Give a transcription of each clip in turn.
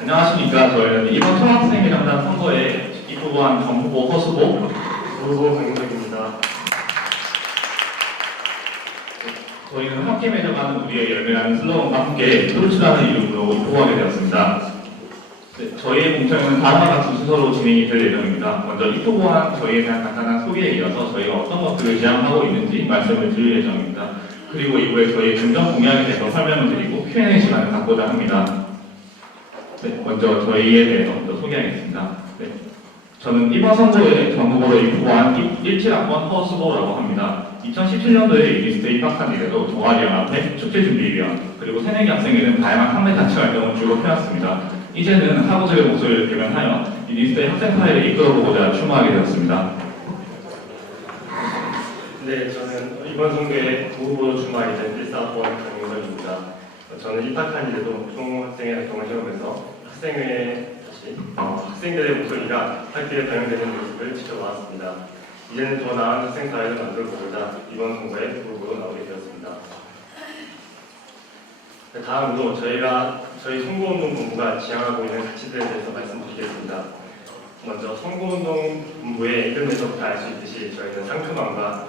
안녕하십니까. 저희는 이번 총학생회장단 선거에 입후보한 정후보, 허수보, 후보 강용석입니다. 저희는 함께 맺어가는 우리의 열매라는 슬로건과 함께 트루츠라는 이름으로 입후보하게 되었습니다. 네, 저희의 공청회는 다음과 같은 순서로 진행이 될 예정입니다. 먼저 입후보한 저희에 대한 간단한 소개에 이어서 저희가 어떤 것들을 지향하고 있는지 말씀을 드릴 예정입니다. 그리고 이후에 저희의 중점 공약에 대해서 설명을 드리고 Q&A 시간을 갖고자 합니다. 네, 먼저 저희에 대해서 먼저 소개하겠습니다. 네, 저는 이번 선거에 전후보로 입후보한 17학번 허수보라고 합니다. 2017년도에 유니스트에 입학한 이래로 동아리연합회, 축제준비위원, 그리고 새내기 학생회는 다양한 학내 단체 활동을 주로 해왔습니다. 이제는 학우들의 목소리를 대변하여 유니스트의 학생사회를 이끌어보고자 출마하게 되었습니다. 네, 저는 이번 선거에 후보로 출마하게 된 14학번 강용석입니다. 저는 입학한 이래도 총학생회 활동을 해오면서 학생들의 목소리가 학교에 반영되는 모습을 지켜보았습니다. 이제는 더 나은 학생사회를 만들어보고자 이번 선거에 후보로 나오게 되었습니다. 다음으로 저희 선거운동 본부가 지향하고 있는 가치들에 대해서 말씀드리겠습니다. 먼저 선거운동 본부의 이름에서부터 알 수 있듯이 저희는 상큼함과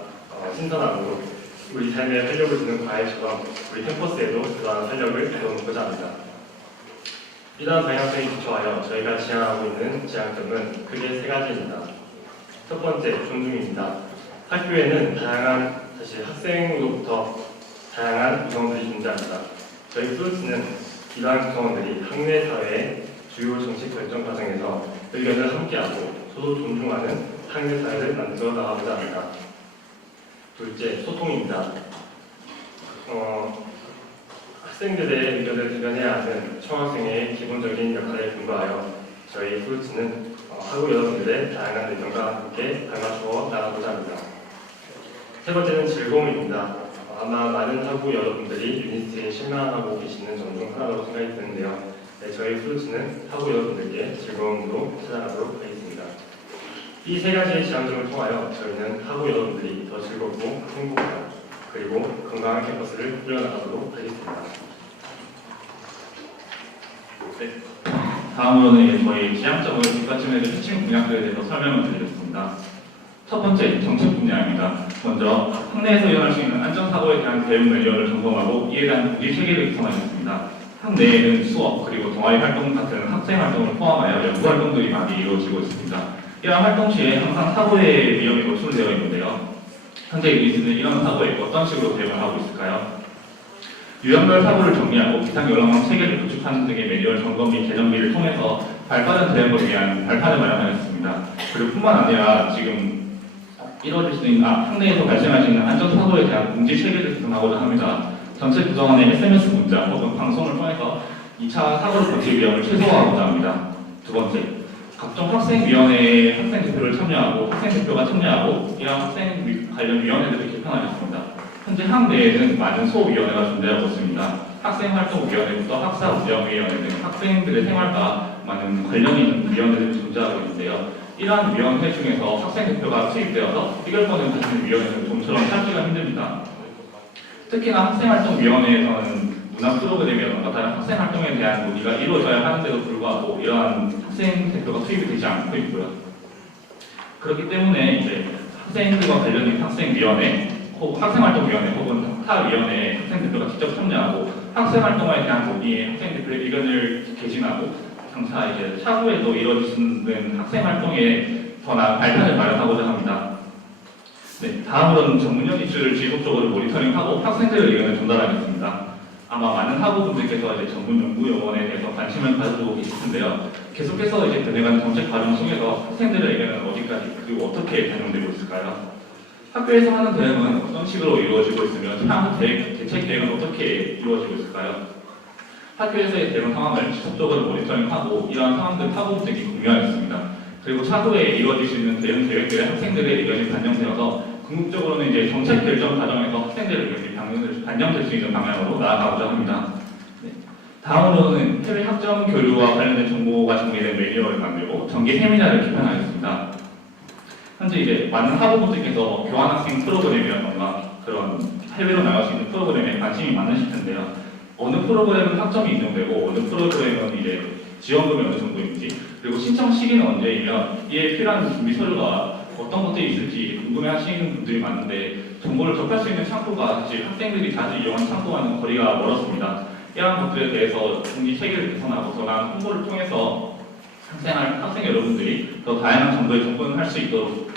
신선함으로 우리 삶에 활력을 주는 과일처럼 우리 캠퍼스에도 그러한 활력을 배워놓고자 합니다. 이러한 방향성에 기초하여 저희가 지향하고 있는 지향점은 크게 세 가지입니다. 첫 번째, 존중입니다. 학교에는 학생으로부터 다양한 구성원들이 존재합니다. 저희 플루스는 이러한 구성원들이 학내 사회의 주요 정책 결정 과정에서 의견을 함께하고 서로 존중하는 학내 사회를 만들어 나가고자 합니다. 둘째, 소통입니다. 학생들의 의견을 대변해야 하는 총학생회의 기본적인 역할에 근거하여 저희 플루스는 학우 여러분들의 다양한 의견과 함께 발맞추어 나가고자 합니다. 세 번째는 즐거움입니다. 아마 많은 학우 여러분들이 유니스트에 실망하고 계시는 점 중 하나로 생각이 드는데요. 네, 저희 플루스는 학우 여러분들께 즐거움으로 찾아가도록 하겠습니다. 이 세 가지의 지향점을 통하여 저희는 학우 여러분들이 더 즐겁고 행복한 그리고 건강한 캠퍼스를 꾸려나가도록 하겠습니다. 네, 다음으로는 저희 지향점을 뒷받침해줄 핵심 분야들에 대해서 설명을 드리겠습니다. 첫 번째, 정책 분야입니다. 먼저 학내에서 일어날 수 있는 안전사고에 대한 대응 매뉴얼을 점검하고 이에 대한 문제 체계를 구성하겠습니다. 학내에는 수업, 그리고 동아리 활동 같은 학생 활동을 포함하여 연구 활동들이 많이 이루어지고 있습니다. 이러한 활동 시에 항상 사고의 위험이 노출되어 있는데요. 현재 유니스는 이런 사고에 어떤 식으로 대응을 하고 있을까요? 유형별 사고를 정리하고 비상연락망 체계를 구축하는 등의 매뉴얼 점검 및 개정비를 통해서 발빠른 대응을 위한 발판을 마련하였습니다. 그리고 뿐만 아니라 지금 이루어질 수 있는 학내에서 발생할 수 있는 안전사고에 대한 공지 체계를 구성하고자 합니다. 전체 구성원의 SMS 문자 혹은 방송을 통해서 2차 사고를 벌칠 위험을 최소화하고자 합니다. 두 번째, 각종 학생위원회에 학생대표를 참여하고 학생대표가 참여하고 이러한 학생 관련 위원회들을 개편하였습니다. 현재 학내에는 많은 소위원회가 존재하고 있습니다. 학생활동위원회부터 학사운영위원회 등 학생들의 생활과 많은 관련 있는 위원회들이 존재하고 있는데요. 이러한 위원회 중에서 학생대표가 투입되어서 의결권을 가진 위원회는 좀처럼 찾기가 힘듭니다. 특히나 학생활동위원회에서는 문화 프로그램이라던가 다른 학생활동에 대한 논의가 이루어져야 하는데도 불구하고 이러한 학생대표가 투입이 되지 않고 있고요. 그렇기 때문에 이제 학생들과 관련된 학생위원회, 학생활동위원회 혹은 타위원회에 학생대표가 직접 참여하고 학생활동에 대한 논의에 학생대표의 의견을 개진하고 장차 이제 차후에도 이루어지는 학생활동에 더 나은 발판을 마련하고자 합니다. 네, 다음으로는 전문형 이슈를 지속적으로 모니터링하고 학생들의 의견을 전달하겠습니다. 아마 많은 학우분들께서 이제 전문 연구 용어에 대해서 관심을 가지고 계실 텐데요. 계속해서 이제 변해가는 정책 과정 속에서 학생들의 의견은 어디까지 그리고 어떻게 반영되고 있을까요? 학교에서 하는 대응은 어떤 식으로 이루어지고 있으며 향후 대책 계획은 어떻게 이루어지고 있을까요? 학교에서의 대응 상황을 지속적으로 모니터링하고 이러한 상황들 학우분들이 공유하였습니다. 그리고 차후에 이루어질 수 있는 대응 계획들의 학생들의 의견이 반영되어서 궁극적으로는 이제 정책 결정 과정에서 학생들의 의견이 반영될 수 있는 방향으로 나아가고자 합니다. 네. 다음으로는 해외 학점 교류와 관련된 정보가 정리된 매뉴얼을 만들고 정기 세미나를 개편하겠습니다. 현재 이제 많은 학우분들께서 교환학생 프로그램이라던가 그런 해외로 나갈 수 있는 프로그램에 관심이 많으실 텐데요. 어느 프로그램은 학점이 인정되고 어느 프로그램은 이제 지원금이 어느 정도인지, 그리고 신청 시기는 언제이며 이에 필요한 준비 서류가 어떤 것들이 있을지 궁금해하시는 분들이 많은데 정보를 접할 수 있는 창구가 사실 학생들이 자주 이용하는 창구와는 거리가 멀었습니다. 이러한 것들에 대해서 준비 체계를 개선하고 저랑 홍보를 통해서 학생 여러분들이 더 다양한 정보에 접근할 수 있도록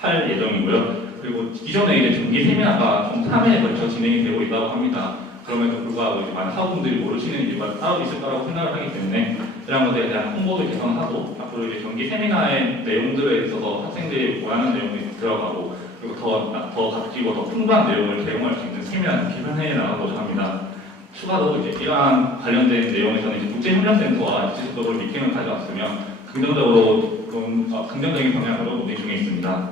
할 예정이고요. 그리고 기존에 이제 정기 세미나가 총 3회에 걸쳐 진행이 되고 있다고 합니다. 그럼에도 불구하고 이제 많은 사부분들이 모르시는 이유가 따로 있을 거라고 생각을 하기 때문에 이런 것들에 대한 홍보도 개선하고 앞으로 이제 정기 세미나의 내용들에 있어서 학생들이 원하는 내용이 들어가고 그리고 더 값지고 더 풍부한 내용을 제공할 수 있는 세미나를 개편해 나가고자 합니다. 추가로 이제 이러한 관련된 내용에서는 이제 국제협력센터와 지속적으로 미팅을 가져왔으며 긍정적인 방향으로 논의 중에 있습니다.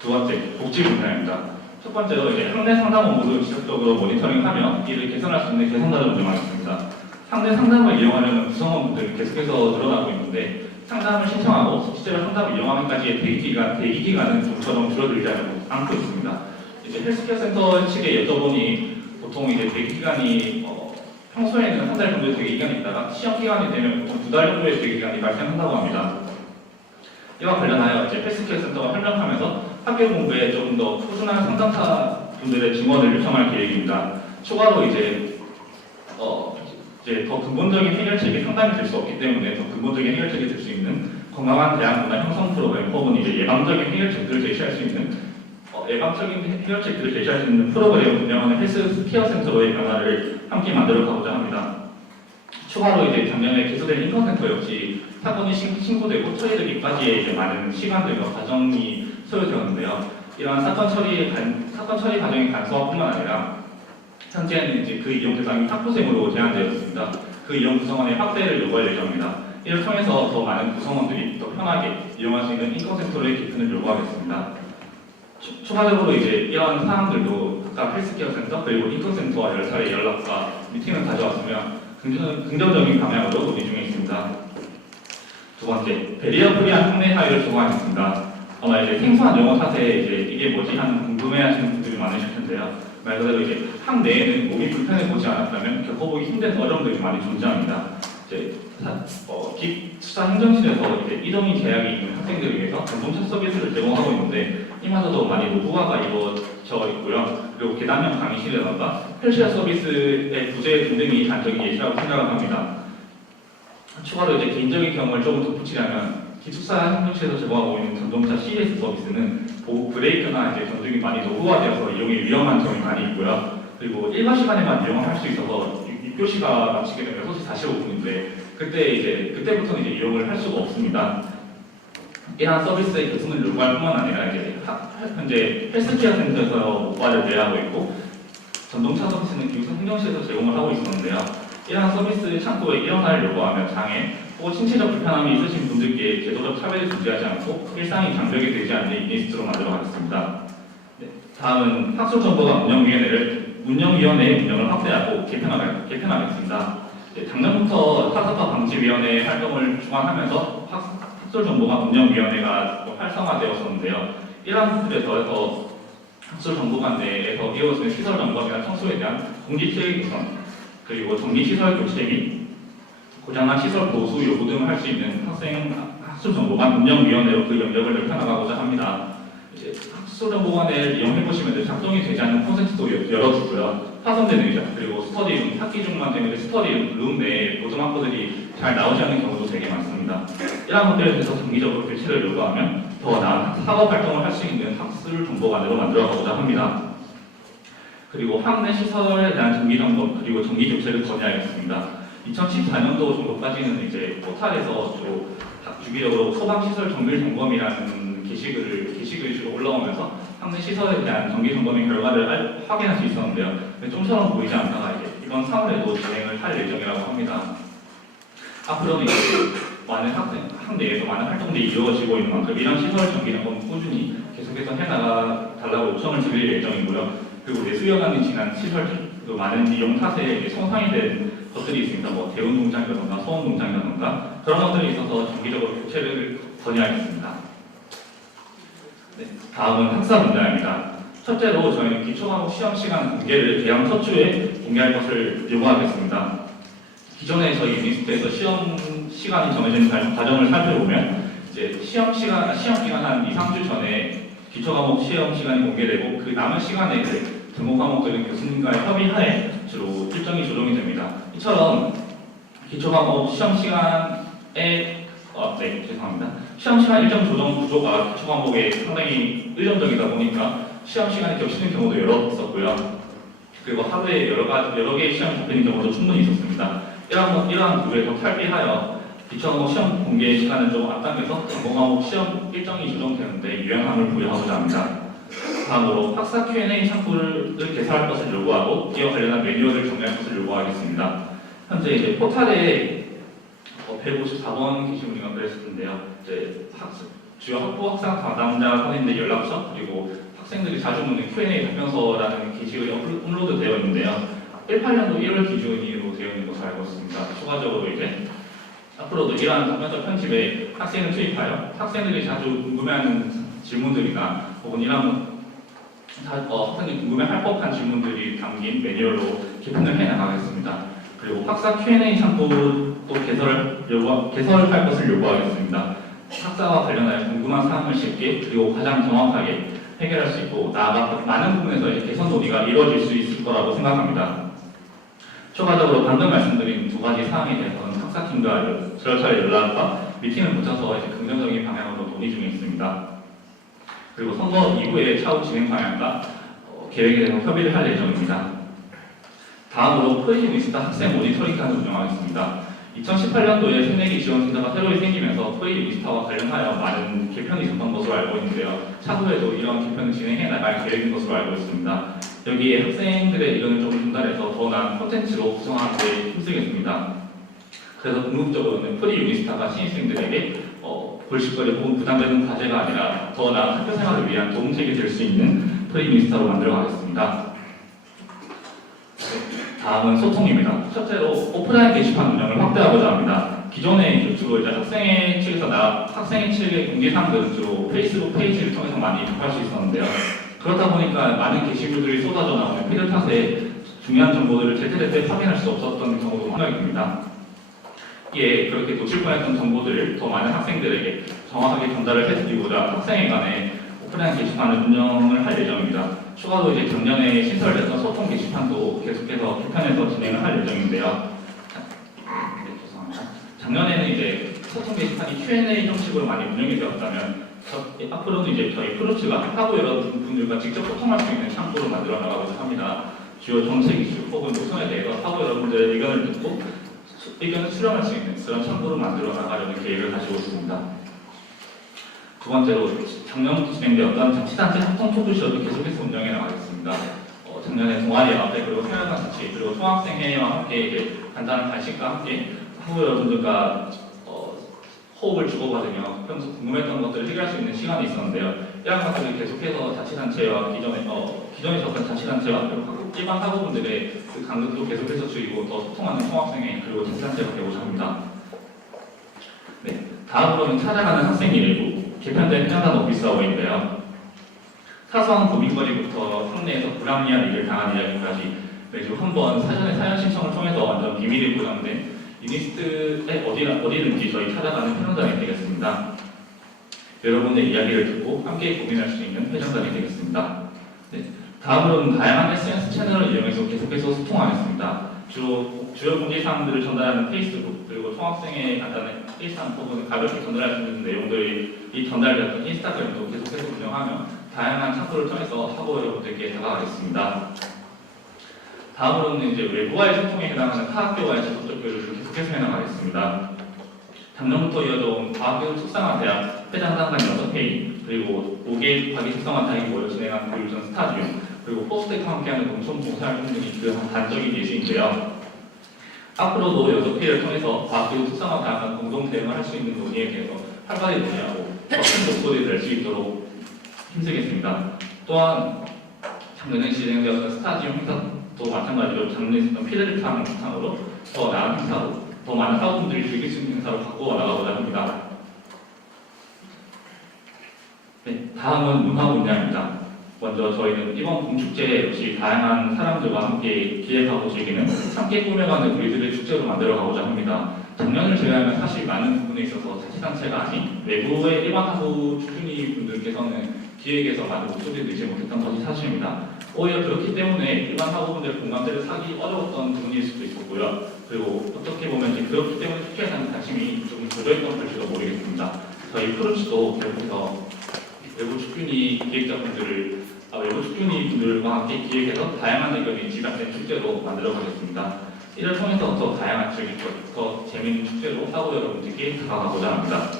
두 번째, 복지 분야입니다. 첫 번째로 이제 학내 상담 업무를 지속적으로 모니터링하며 이를 개선할 수 있는 개선자를 운영하겠습니다. 학내 상담을 이용하려는 구성원분들이 계속해서 늘어나고 있는데 상담을 신청하고 실제로 상담을 이용하기까지의 대기 기간은 좀처럼 줄어들지 않고 있습니다. 이제 헬스케어 센터 측에 여쭤보니 보통 이제 대기 기간이 평소에는 한 달 정도의 대기 기간이 있다가 시험 기간이 되면 보통 2달 정도의 대기 기간이 발생한다고 합니다. 이와 관련하여 이제 헬스케어 센터가 협력하면서 학교 공부에 조금 더 꾸준한 상담사 분들의 증언을 요청할 계획입니다. 추가로 이제 더 근본적인 해결책이 상담이 될 수 없기 때문에 더 근본적인 해결책이 될 수 있는 건강한 대학 문화 형성 프로그램 혹은 이제 예방적인 해결책들을 제시할 수 있는 프로그램을 운영하는 헬스케어 센터로의 변화를 함께 만들어가고자 합니다. 추가로 이제 작년에 개소된 인권센터 역시 사건이 신고되고 처리되기까지의 이제 많은 시간들과 과정이 소요되었는데요. 이러한 사건 처리 과정의 간소화뿐만 아니라 현재는 이제 그 이용 대상이 학부생으로 제한되었습니다. 그 이용 구성원의 확대를 요구할 예정입니다. 이를 통해서 더 많은 구성원들이 더 편하게 이용할 수 있는 인권센터의 개편을 요구하겠습니다. 추가적으로 이제 이러한 사항들도 각각 헬스케어 센터 그리고 인권센터와 여러 차례 연락과 미팅을 가져왔으며 긍정적인 방향으로 논의 중에 있습니다. 두 번째, 베리어 프리한 학내 사회를 조성하겠습니다. 아마 이제 생소한 영어 사세에 이제 이게 뭐지 하는 궁금해하시는 분들이 많으실 텐데요. 말 그대로 이제 학내에는 몸이 불편해 보지 않았다면 겪어보기 힘든 어려움들이 많이 존재합니다. 이제 기숙사 행정실에서 이제 이동이 제약이 있는 학생들을 위해서 전동차 서비스를 제공하고 있는데 이마저도 많이 노후화가 이루어져 있고요. 그리고 계단형 강의실이라던가 헬스케어 서비스의 부재 등등이 단적인 예시라고 생각을 합니다. 추가로 이제 개인적인 경험을 조금 덧붙이려면 기숙사 행정실에서 제공하고 있는 전동차 CS 서비스는 브레이크나 이제 전등이 많이 노후화되어서 이용이 위험한 점이 많이 있고요. 그리고 일과 시간에만 이용할 수 있어서 6교시가 마치게 되면 6시 45분인데 그때부터는 이제 이용을 할 수가 없습니다. 이러한 서비스의 개선을 요구할 뿐만 아니라 이제 현재 헬스케어 센터에서 모바일을 대여하고 있고 전동차 서비스는 기숙사 행정실에서 제공을 하고 있었는데요. 이러한 서비스 창구에 일원화를 요구하며 장애 혹은 신체적 불편함이 있으신 분들께 제도적 차별을 존재하지 않고 일상이 장벽이 되지 않는 이니스트로 만들어 가겠습니다. 네, 다음은 학술정보관 운영위원회의 운영을 확대하고 개편하겠습니다. 네, 작년부터 학습과 방지위원회 활동을 주관하면서 학술정보관 운영위원회가 활성화되었었는데요. 이러한 부분에 더해서 학술정보관 내에서 이루어지는 시설 점검이나 청소에 대한 공지체계 개선 그리고 전기시설 교체 및 고장난 시설 보수 요구 등을 할 수 있는 학술정보관 운영위원회로 그 영역을 넓혀나가고자 합니다. 이제 학술정보관을 이용해보시면 작동이 되지 않는 콘센트도 열어주고요. 파손된 의자 그리고 스터디룸, 학기 중만 되면 스터디룸 내에 보조망고들이 잘 나오지 않는 경우도 되게 많습니다. 이러한 것들에 대해서 정기적으로 교체를 요구하면 더 나은 사업 활동을 할 수 있는 학술정보관으로 만들어가고자 합니다. 그리고 학내 시설에 대한 정기 점검 그리고 정기 교체를 건의하겠습니다. 2014년도 정도까지는 이제 포탈에서 주기적으로 소방시설 정밀 점검이라는 게시글이 주로 올라오면서 학내 시설에 대한 정기 점검의 결과를 확인할 수 있었는데요. 좀처럼 보이지 않다가 이제 이번 3월에도 진행을 할 예정이라고 합니다. 앞으로는 이제 많은 학내에서 많은 활동들이 이루어지고 있는 만큼 이런 시설 정기 점검 꾸준히 계속해서 해나가달라고 요청을 드릴 예정이고요. 그리고 내수연한이 지난 시설 많은 이용 탓에 손상이 된 것들이 있습니다. 뭐 대운동장이라던가 소음동장이라던가 그런 것들이 있어서 정기적으로 교체를 건의하겠습니다. 네, 다음은 학사 분야입니다. 첫째로 저희는 기초과목 시험 시간 공개를 개학 첫 주에 공개할 것을 요구하겠습니다. 기존에 저희 유니스트에서 시험 시간이 정해진 과정을 살펴보면 이제 시험 기간 한 2, 3주 전에 기초 과목 시험 시간이 공개되고 그 남은 시간에 그 전공 과목들은 교수님과의 협의하에 주로 일정이 조정이 됩니다. 이처럼 기초 과목 시험 시간에 죄송합니다. 시험 시간 일정 조정 구조가 기초 과목에 상당히 의존적이다 보니까 시험 시간이 겹치는 경우도 여러 있었고요. 그리고 하루에 여러 개의 시험이 잡히는 경우도 충분히 있었습니다. 이러한 부분에서 탈피하여 기초 과목 시험 공개 시간을 좀 앞당겨서 전공 과목 시험 일정이 조정되는데 유연함을 부여하고자 합니다. 다음으로 학사 Q&A 창구를 개설할 것을 요구하고 이와 관련한 매뉴얼을 정리할 것을 요구하겠습니다. 현재 이제 포탈에 154번 게시물인가 그랬을 텐데요. 이제 주요 학부 학상 담당자 선임들 연락처 그리고 학생들이 자주 묻는 Q&A 답변서라는 게시글이 업로드되어 있는데요. 18년도 1월 기준으로 되어 있는 것으로 알고 있습니다. 추가적으로 이제 앞으로도 이러한 답변서 편집에 학생을 투입하여 학생들이 자주 궁금해하는 질문들이나 혹은 이러한 학생들이 궁금해할 법한 질문들이 담긴 매뉴얼로 개편을 해나가겠습니다. 그리고 학사 Q&A 창구도 개설할 것을 요구하겠습니다. 학사와 관련하여 궁금한 사항을 쉽게 그리고 가장 정확하게 해결할 수 있고 나아가 많은 부분에서 개선 논의가 이루어질 수 있을 거라고 생각합니다. 추가적으로 방금 말씀드린 두 가지 사항에 대해서는 학사팀과 절차의 연락과 미팅을 거쳐서 이제 긍정적인 방향으로 논의 중에 있습니다. 그리고 선거 이후의 차후 진행 방향과 계획에 대해서 협의를 할 예정입니다. 다음으로 프리유니스트 학생 모니터링단을 운영하겠습니다. 2018년도에 새내기 지원센터가 새로 생기면서 프리유니스트와 관련하여 많은 개편이 있었던 것으로 알고 있는데요. 차후에도 이런 개편을 진행해 나갈 계획인 것으로 알고 있습니다. 여기에 학생들의 의견을 조금 전달해서 더 나은 콘텐츠로 구성하는 데 힘쓰겠습니다. 그래서 궁극적으로는 프리유니스트가 신입생들에게 골칫거리 혹은 부담되는 과제가 아니라 더 나은 학교 생활을 위한 도움책이 될 수 있는 프리유니스트로 만들어가겠습니다. 다음은 소통입니다. 첫째로 오프라인 게시판 운영을 확대하고자 합니다. 기존에 주로 이제 학생회 측의 공지 사항들은 주로 페이스북 페이지를 통해서 많이 접할 수 있었는데요. 그렇다 보니까 많은 게시물들이 쏟아져 나오는 피드 탓에 중요한 정보들을 제때제때 확인할 수 없었던 경우도 많습니다. 이에 그렇게 놓칠 뻔했던 정보들을 더 많은 학생들에게 정확하게 전달을 해드리고자 학생회 간에 오프라인 게시판을 운영을 할 예정입니다. 추가로 이제 작년에 신설됐던 소통 게시판도 계속해서 개편해서 진행을 할 예정인데요. 죄송합니다. 작년에는 이제 소통 게시판이 Q&A 형식으로 많이 운영이 되었다면 앞으로는 이제 저희 프로츠가 학부 여러분들과 직접 소통할 수 있는 창구로 만들어 나가고자 합니다. 주요 정책 이슈 혹은 노선에 대해서 학부 여러분들의 의견을 듣고 의견을 수렴할 수 있는 그런 창구로 만들어 나가려는 계획을 가지고 있습니다. 두 번째로 작년부터 진행되었던 자치단체 합동 토크쇼도 계속해서 운영해 나가겠습니다. 작년에 동아리연합회 그리고 생활관 자치 그리고 총학생회와 함께 이제 간단한 간식과 함께 학부 여러분들과 호흡을 주고받으며 평소 궁금했던 것들을 해결할 수 있는 시간이 있었는데요. 이런 것들을 계속해서 자치단체와 기존에 있었던 자치단체와 그리고 일반 학우분들의 그 간극도 계속해서 줄이고 더 소통하는 총학생회 그리고 자치단체가 되고자 합니다. 네, 다음으로는 찾아가는 학생 일부 개편된 현안 오피스아워인데요. 사소한 고민거리부터 학내에서 불합리한 일을 당한 이야기까지 매주 한 번 사전에 사연 신청을 통해서 완전 비밀이 보장된 유니스트에 어디든지 저희 찾아가는 회전단이 되겠습니다. 여러분의 이야기를 듣고 함께 고민할 수 있는 회전단이 되겠습니다. 네, 다음으로는 다양한 SNS 채널을 이용해서 계속해서 소통하겠습니다. 주요 공지사항들을 전달하는 페이스북 그리고 총학생의 간단한 일상 부분을 가볍게 전달할 수 있는 내용들이 전달되었던 인스타그램도 계속해서 운영하며 다양한 창구를 통해서 학우 여러분들께 다가가겠습니다. 다음으로는 이제 외부와의 소통에 해당하는 타 학교와의 지속적 교류를 계속해서 해나가겠습니다. 작년부터 이어져온 과학기술 특성화 대학 회장단간 6회의 그리고 5개 과기 특성화 대학이 모여 진행한 교육전 스타디움 그리고 포스텍과 함께하는 농촌 봉사활동 등이 그 단적인 예시인데요. 앞으로도 6회를 통해서 과학기술 특성화 대학과 공동 대응을 할 수 있는 논의에 대해서 활발히 논의하고 더 큰 목소리를 낼 수 있도록 힘쓰겠습니다. 또한 작년에 진행되었던 스타디움 행사도 마찬가지로 작년에 있었던 피드를 타는 바탕으로 더 나은 행사로 더 많은 학우분들이 즐길 수 있는 행사로 바꾸어 나가고자 합니다. 네, 다음은 문화 분야입니다. 먼저 저희는 이번 봄축제 역시 다양한 사람들과 함께 기획하고 즐기는 함께 꾸며가는 우리들의 축제로 만들어가고자 합니다. 작년을 제외하면 사실 많은 부분에 있어서 자치단체가 아닌 외부의 일반 하부 주주니 분들께서는 기획에서 많은 목소리를 내지 못했던 것이 사실입니다. 오히려 그렇기 때문에 일반 학우분들의 공감대를 사기 어려웠던 부분일 수도 있었고요. 그리고 어떻게 보면 이제 그렇기 때문에 축제에 대한 관심이 조금 줄어있던 걸지도 모르겠습니다. 저희 프로츠도 결국에서 외부 축균이 기획자분들을 외부 축균이 분들과 함께 기획해서 다양한 의견이 집약된 축제로 만들어가겠습니다. 이를 통해서 더 다양한 즐길 것, 더 재미있는 축제로 사고 여러분들께 다가가고자 합니다.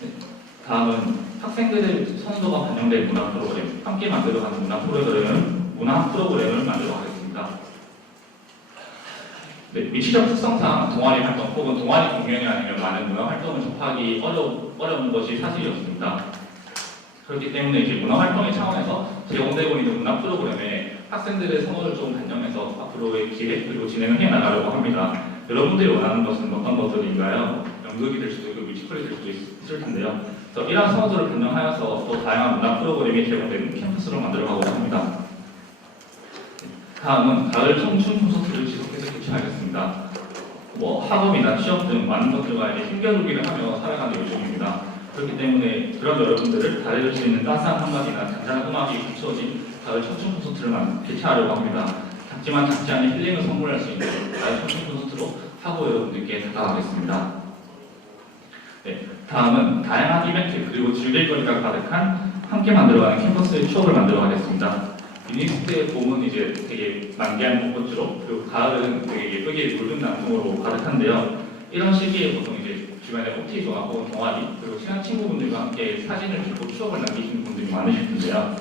네, 다음은 학생들의 선호도가 반영된 문화 프로그램, 함께 만들어가는 문화 프로그램을 만들어가겠습니다. 네, 위치적 특성상 동아리 활동 혹은 동아리 공연이 아니면 많은 문화 활동을 접하기 어려운 것이 사실이었습니다. 그렇기 때문에 이제 문화 활동의 차원에서 제공되고 있는 문화 프로그램에 학생들의 선호를 좀 반영해서 앞으로의 기획 그리고 진행을 해나가려고 합니다. 여러분들이 원하는 것은 어떤 것들인가요? 연극이 될 수도 있고 뮤지컬이 될 수도 있을 텐데요. 그래서 이러한 선호도를 반영하여서 더 다양한 문화 프로그램이 제공되는 캠퍼스로 만들어가고자 합니다. 다음은 가을 청춘 콘서트를 지속해서 개최하겠습니다. 학업이나 취업 등 많은 것들과 이제 힘겨루기를 하며 살아가는 요즘입니다. 그렇기 때문에 그런 여러분들을 달래줄 수 있는 따스한 한마디나 잔잔한 음악이 붙여진 가을 청춘 콘서트를 개최하려고 합니다. 작지만 작지 않은 힐링을 선물할 수 있는 가을 청춘 콘서트로 하고 여러분들께 다가가겠습니다. 네, 다음은 다양한 이벤트 그리고 즐길거리가 가득한 함께 만들어가는 캠퍼스의 추억을 만들어가겠습니다. 유니스트의 봄은 이제 되게 만개한 벚꽃으로 그리고 가을은 되게 예쁘게 물든 남성으로 가득한데요. 이런 시기에 보통 이제 주변에 옥티조나 혹은 동아리 그리고 친한 친구분들과 함께 사진을 찍고 추억을 남기시는 분들이 많으실 텐데요.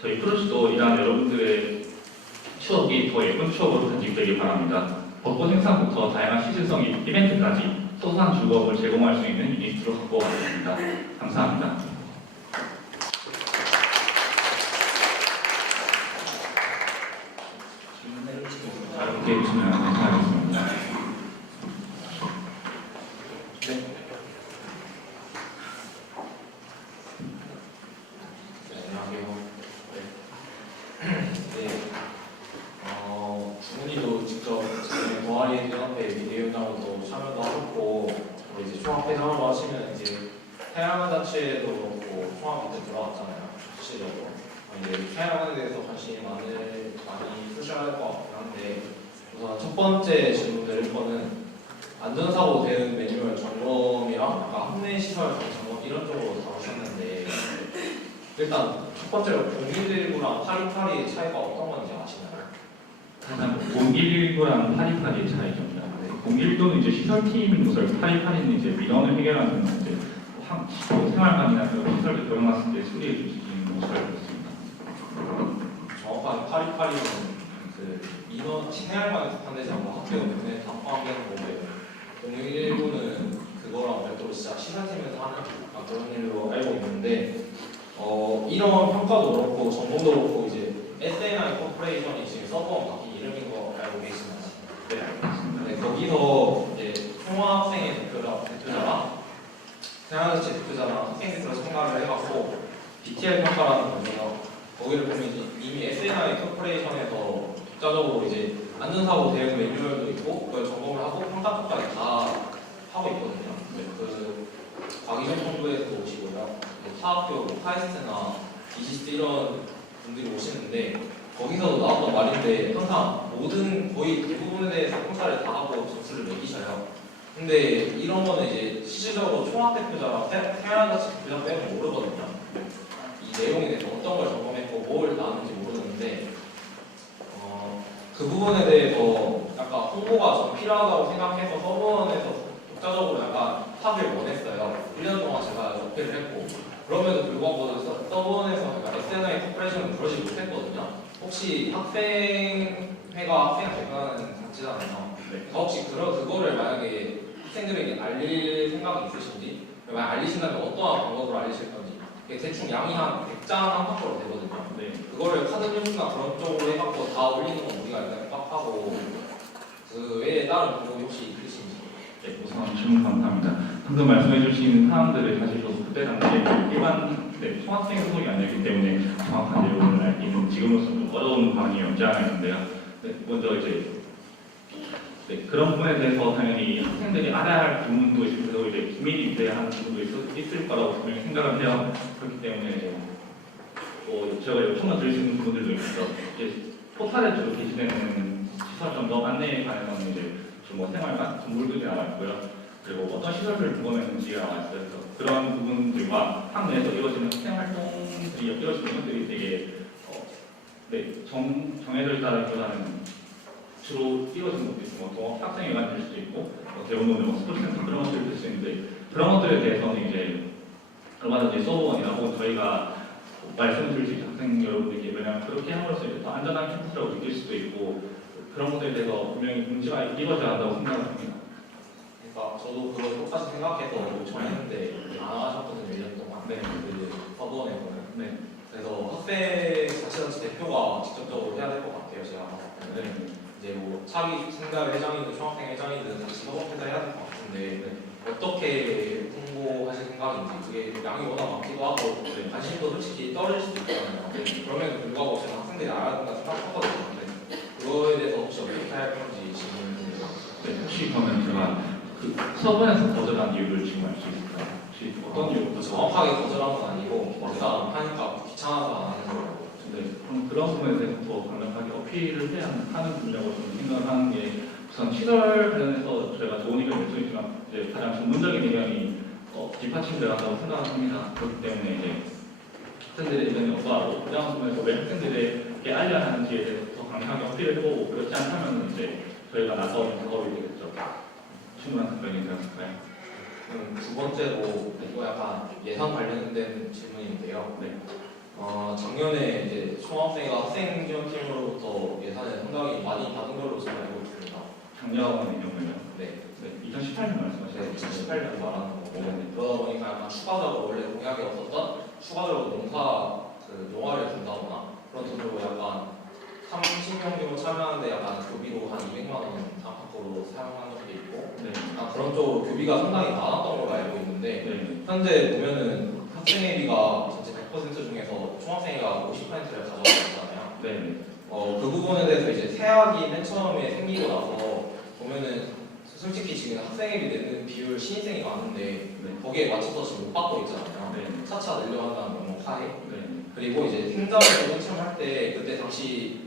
저희 프로젝트도 이러한 여러분들의 추억이 더 예쁜 추억으로 간직되길 바랍니다. 벚꽃 행사부터 다양한 시즌성 이벤트까지 소소한 즐거움을 제공할 수 있는 유니스트로 갖고 왔습니다. 감사합니다. 잘 함께 해주시면 감사하겠습니다. 주문이도 직접 동아리 연합회 미디어나로도 참여도 하고 이제 총합회장으로 하시면 이제 태양한 단체도 그렇고 총합 밑에 들어왔잖아요. 실제로 이제 태양한에 대해서 관심이 많이 쓰셔야 될 것 같긴 한데 우선 첫 번째 질문 드릴 거는 안전사고 대응 매뉴얼 점검이랑 아까 학내 시설 점검 이런 쪽으로 다루셨는데 일단 첫 번째로 0119랑 828의 차이가 어떤 건지 아시나요? 가장 0119랑 828의 차이점입니다. 0119는 이제 시설팀인 곳을 828은 이제 민원을 해결하는 이제 생활관이나 그런 시설들 들어갔을 때 수리해 주시는 곳을 알고 있습니다. 정확한 828은 그 민원 생활관에 속한되지 않고 학교 교내 다 포함되는 거고요. 0119는 그거랑 별도로 진짜 시설팀에서 하는 그런 일로 알고 있는데 이런 평가도 그렇고 점검도 그렇고 이제 SNI 코퍼레이션이 지금 서버가 바뀐 이름인 거 알고 계시나요? 네, 알겠습니다. 네, 거기서 이제 총학생의 대표자랑 생활자체 대표자랑 학생들을 참가를 해갖고 BTL 평가라는 건데요. 거기를 보면 이미 SNI 코퍼레이션에서 독자적으로 이제 안전사고 대응 매뉴얼도 있고 그걸 점검을 하고 평가까지 다 하고 있거든요. 그 과기정 정부에서도 오시고요. 사학교, 카이스트나 이시스트 이런 분들이 오시는데 거기서도 나왔던 말인데 항상 거의 대부분에 대해서 평가를 다 하고 점수를 매기셔요. 근데 이런 거는 이제 실질적으로 총학대표자랑 태양같이 대표자 빼고 모르거든요. 이 내용에 대해서 어떤 걸 점검했고 뭘 나왔는지 모르는데 그 부분에 대해서 약간 홍보가 좀 필요하다고 생각해서 서버원에서 독자적으로 약간 합의를 원했어요. 1년 동안 제가 접회를 했고 그럼에도 불구하고 서버원에서 SNI 코퍼레이션은 그러지 못했거든요. 혹시 학생회가 학생 대표하는 단체잖아요. 그래서 혹시 그거를 만약에 학생들에게 알릴 생각이 있으신지 만약 알리신다면 어떠한 방법으로 알리실 건지 대충 양이 한 100장 안팎으로 되거든요. 네. 그거를 카드 뉴스나 그런 쪽으로 해갖고 다 올리는 건 우리가 일단 빡하고 그 외에 다른 방법이 혹시 있으신지? 네, 우선 질문 감사합니다. 방금 말씀해주신 사항들을 사실 저도 그때 당시에 일반 총학생 소속이 아니었기 때문에 정확한 내용을 알기는 지금으로서 좀 어려운 방안이 없지 않아 있는데요. 먼저 이제 그런 부분에 대해서 당연히 학생들이 알아야 할 부분도 있고 그리고 이제 기밀이 있어야 하는 부분도 있을 거라고 분명히 생각을 해요. 그렇기 때문에 이제 제가 요청을 드릴 수 있는 부분들도 있어서 이제 포탈에 주로 게시되는 시설 정보 안내에 관해서는 이제 뭐 생활관, 건물들이 나와 있고요. 그리고 어떤 시설들을 부검했는지가 나와 있어요. 그래서 그런 부분들과 학내에서 이루어지는 학생 활동들이 이루어지는 것들이 되게 정해져 있다기보다는 주로 이루어지는 것도 있고 동업 학생회관일 수도 있고 대운동이나 스포츠센터 그런 것들이 될 수 있는데 그런 것들에 대해서는 이제 얼마든지 소원이나 혹은 저희가 말씀을 드릴 수 있는 학생 여러분들께 왜냐하면 그렇게 함으로써 이제 더 안전한 캠퍼스라고 느낄 수도 있고 그런 것들에 대해서 분명히 문제가 이루어져야 한다고 생각을 합니다. 그러니까 저도 그걸 똑같이 생각해서 요청했는데 안 하셨거든요. 1년 동안. 네. 그 서부원에서는. 네. 그래서 학생 자치단체 대표가 직접적으로 해야 될 것 같아요. 제가 봤을 때는. 네. 이제 뭐 차기 생가회 회장이든 총학생 회장이든 같이 협업해서 해야 될 것 같은데 어떻게 홍보하실 생각인지 그게 양이 워낙 많기도 하고 관심도 솔직히 떨어질 수도 있잖아요. 그럼에도 불구하고 저는 학생들이 알아야 된다 생각하거든요. 근데 그거에 대해서 혹시 어떻게 할 건지 질문드려요. 네, 혹시 그러면 제가 그 서버에서 거절한 이유를 지금 알 수 있을까요? 혹시 어떤 이유로 정확하게 거절한 건 아니고 막상 하니까 귀찮아서 안 하는 거라고. 네, 그럼 그런 부분에 대해서 더 강력하게 어필을 해야 하는 분야고 저는 생각을 하는 게 우선 시설 관련해서 저희가 좋은 의견을 냈지만 이제 가장 전문적인 의견이 뒷받침되어간다고 생각합니다. 그렇기 때문에 이제 학생들의 의견이 어떠하고 그다음 부분에서 왜 학생들에게 알려야 하는지에 대해서 더 강력하게 어필을 해보고 그렇지 않다면 이제 저희가 나서는 작업이 되겠죠. 충분한 답변이 되었을까요? 두 번째로 이거 약간 예산 관련된 질문인데요. 네. 작년에 이제 총학생회가 학생지원팀으로부터 예산을 상당히 많이 받은 걸로 제가 알고 있습니다. 작년의 경우에요. 네. 2018년 말씀하시죠? 2018년 말하는 거고 네. 그러다 보니까 약간 추가적으로 원래 공약에 없었던 추가적으로 농사를 준다거나 그런 돈으로 약간 30명 정도 참여하는데 약간 교비로 한 200만 원 안팎으로 사용한 적도 있고 네. 그런 쪽으로 교비가 상당히 많았던 걸로 알고 있는데 네. 현재 보면은 학생회비가 전체 100% 중에서 총학생회가 50%를 가져가고 있잖아요. 네. 그 부분에 대해서 이제 세학이 맨 처음에 생기고 나서 보면은 솔직히 지금 학생회비 내는 비율 신입생이 많은데 네. 거기에 맞춰서 지금 못 받고 있잖아요. 네. 차차 내려간다는 명목하에. 네. 그리고 이제 생자회를 맨 처음 할 때 그때 당시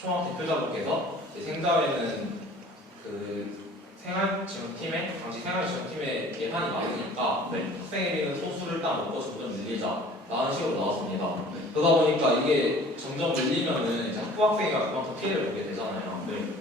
총학 대표자분께서 생자회는 그 생활지원팀에 당시 생활지원팀에 예산이 많으니까 네. 학생회비는 소수를 딱 먹고 점점 늘리자 라는 식으로 나왔습니다. 그러다 보니까 이게 점점 늘리면은 이제 학부학생회가 그만큼 피해를 보게 되잖아요. 네.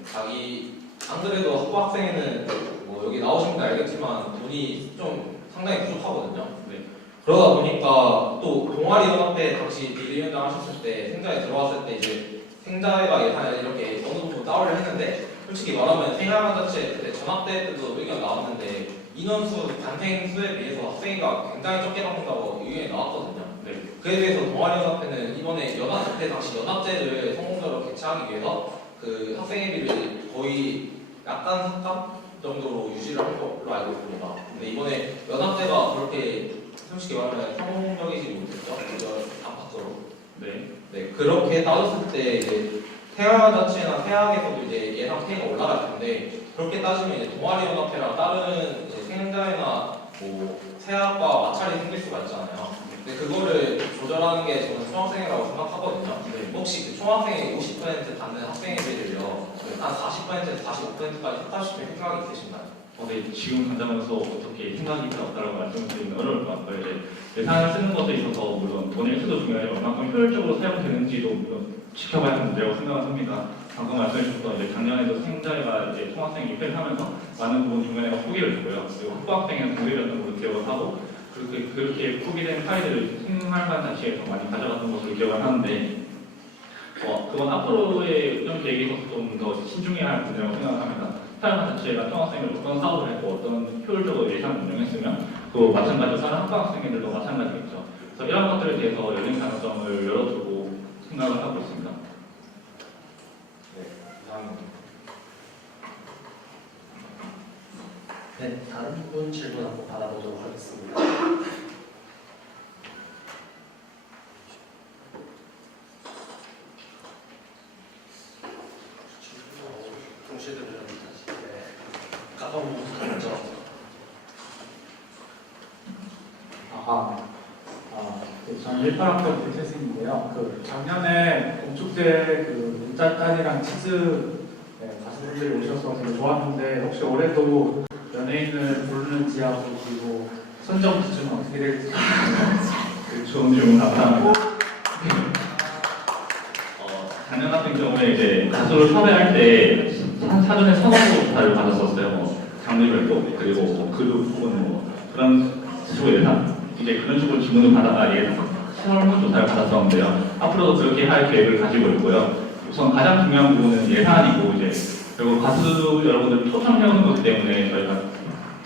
안 그래도 학부학생회는 뭐 여기 나오신 분들 알겠지만 돈이 좀 상당히 부족하거든요. 네. 그러다 보니까 또 동아리연합회 당시 비대위원장 하셨을 때 생자에 들어왔을 때 이제 생자회가 예산을 이렇게 어느 정도 따오려 했는데 솔직히 말하면 생활관 자체 그때 전학대 때도 의견 나왔는데 인원수 반생 수에 비해서 학생회가 굉장히 적게 받는다고 의견이 나왔거든요. 네. 그에 대해서 동아리연합회는 이번에 그때 당시 연합제를 성공적으로 개최하기 위해서 그 학생회비를 거의 약간 삭감 정도로 유지를 한 걸로 알고 있습니다. 근데 이번에 연합제가 그렇게 솔직히 말하면 성공적이지 못했죠. 안팎으로. 네, 그렇게 따졌을 때 이제 태화자치나 태학에서도 이제 예상 페이가 올라갈 텐데 그렇게 따지면 이제 동아리연합회랑 다른 이제 생자회나 뭐 태학과 마찰이 생길 수가 있잖아요. 근데 그거를 조절하는 게 저는 총학생회라고 생각하거든요. 혹시 그 총학생회 50% 받는 학생회비를요 한 40%에서 45%까지 삭감시킬 생각이 있으신가요? 네, 지금 간다면서 어떻게 생각이 없다라고 말씀드리면 어려울 것 같고요. 이제 예산을 쓰는 것에 있어서 물론 돈의 수도 중요하지만 얼마큼 효율적으로 사용되는지도 물론 지켜봐야 하는 문제라고 생각을 합니다. 방금 말씀해주셨던 이제 작년에도 생자회가 이제 총학생 입회를 하면서 많은 부분 중간에 포기를 했고요. 그리고 학부학생회는 동일했던 걸로 기억을 하고 그렇게 포기된 파일들을 생활관 자체에서 많이 가져갔던 것으로 기억을 하는데 그건 앞으로의 운영 계획에 있어서 좀 더 신중해야 할 문제라고 생각합니다. 사람 자체가 총학생을 어떤 사업을 했고 어떤 효율적으로 예산을 운영했으면 또 마찬가지로 다른 학부학생들도 마찬가지겠죠. 그래서 이런 것들에 대해서 열린 가능성을 열어두고 생각을 하고 있습니다. 네, 감사합니다. 네, 다른 분 질문 한번 받아보도록 하겠습니다. 동시들은 다시 가까운 곳으로 먼저. 저는 18학번 대태생인데요. 작년에 공축제 문자단이랑 치즈 가수분들이 오셔서 되게 좋았는데 혹시 올해도 연예인을 부르는지 하고 그리고 선정 기준은 어떻게 될지 좋은 질문 감사합니다. 작년 같은 경우에 이제 가수를 섭외할 때 사전에 선호도를 받았었어요. 장르별로 그리고 그룹 혹은 그런 식으로 이제 그런 식으로 질문을 받아가 설문조사를 받았었는데요. 앞으로도 그렇게 할 계획을 가지고 있고요. 우선 가장 중요한 부분은 예산이고 이제 그리고 가수 여러분들 초청해오는 것 때문에 저희가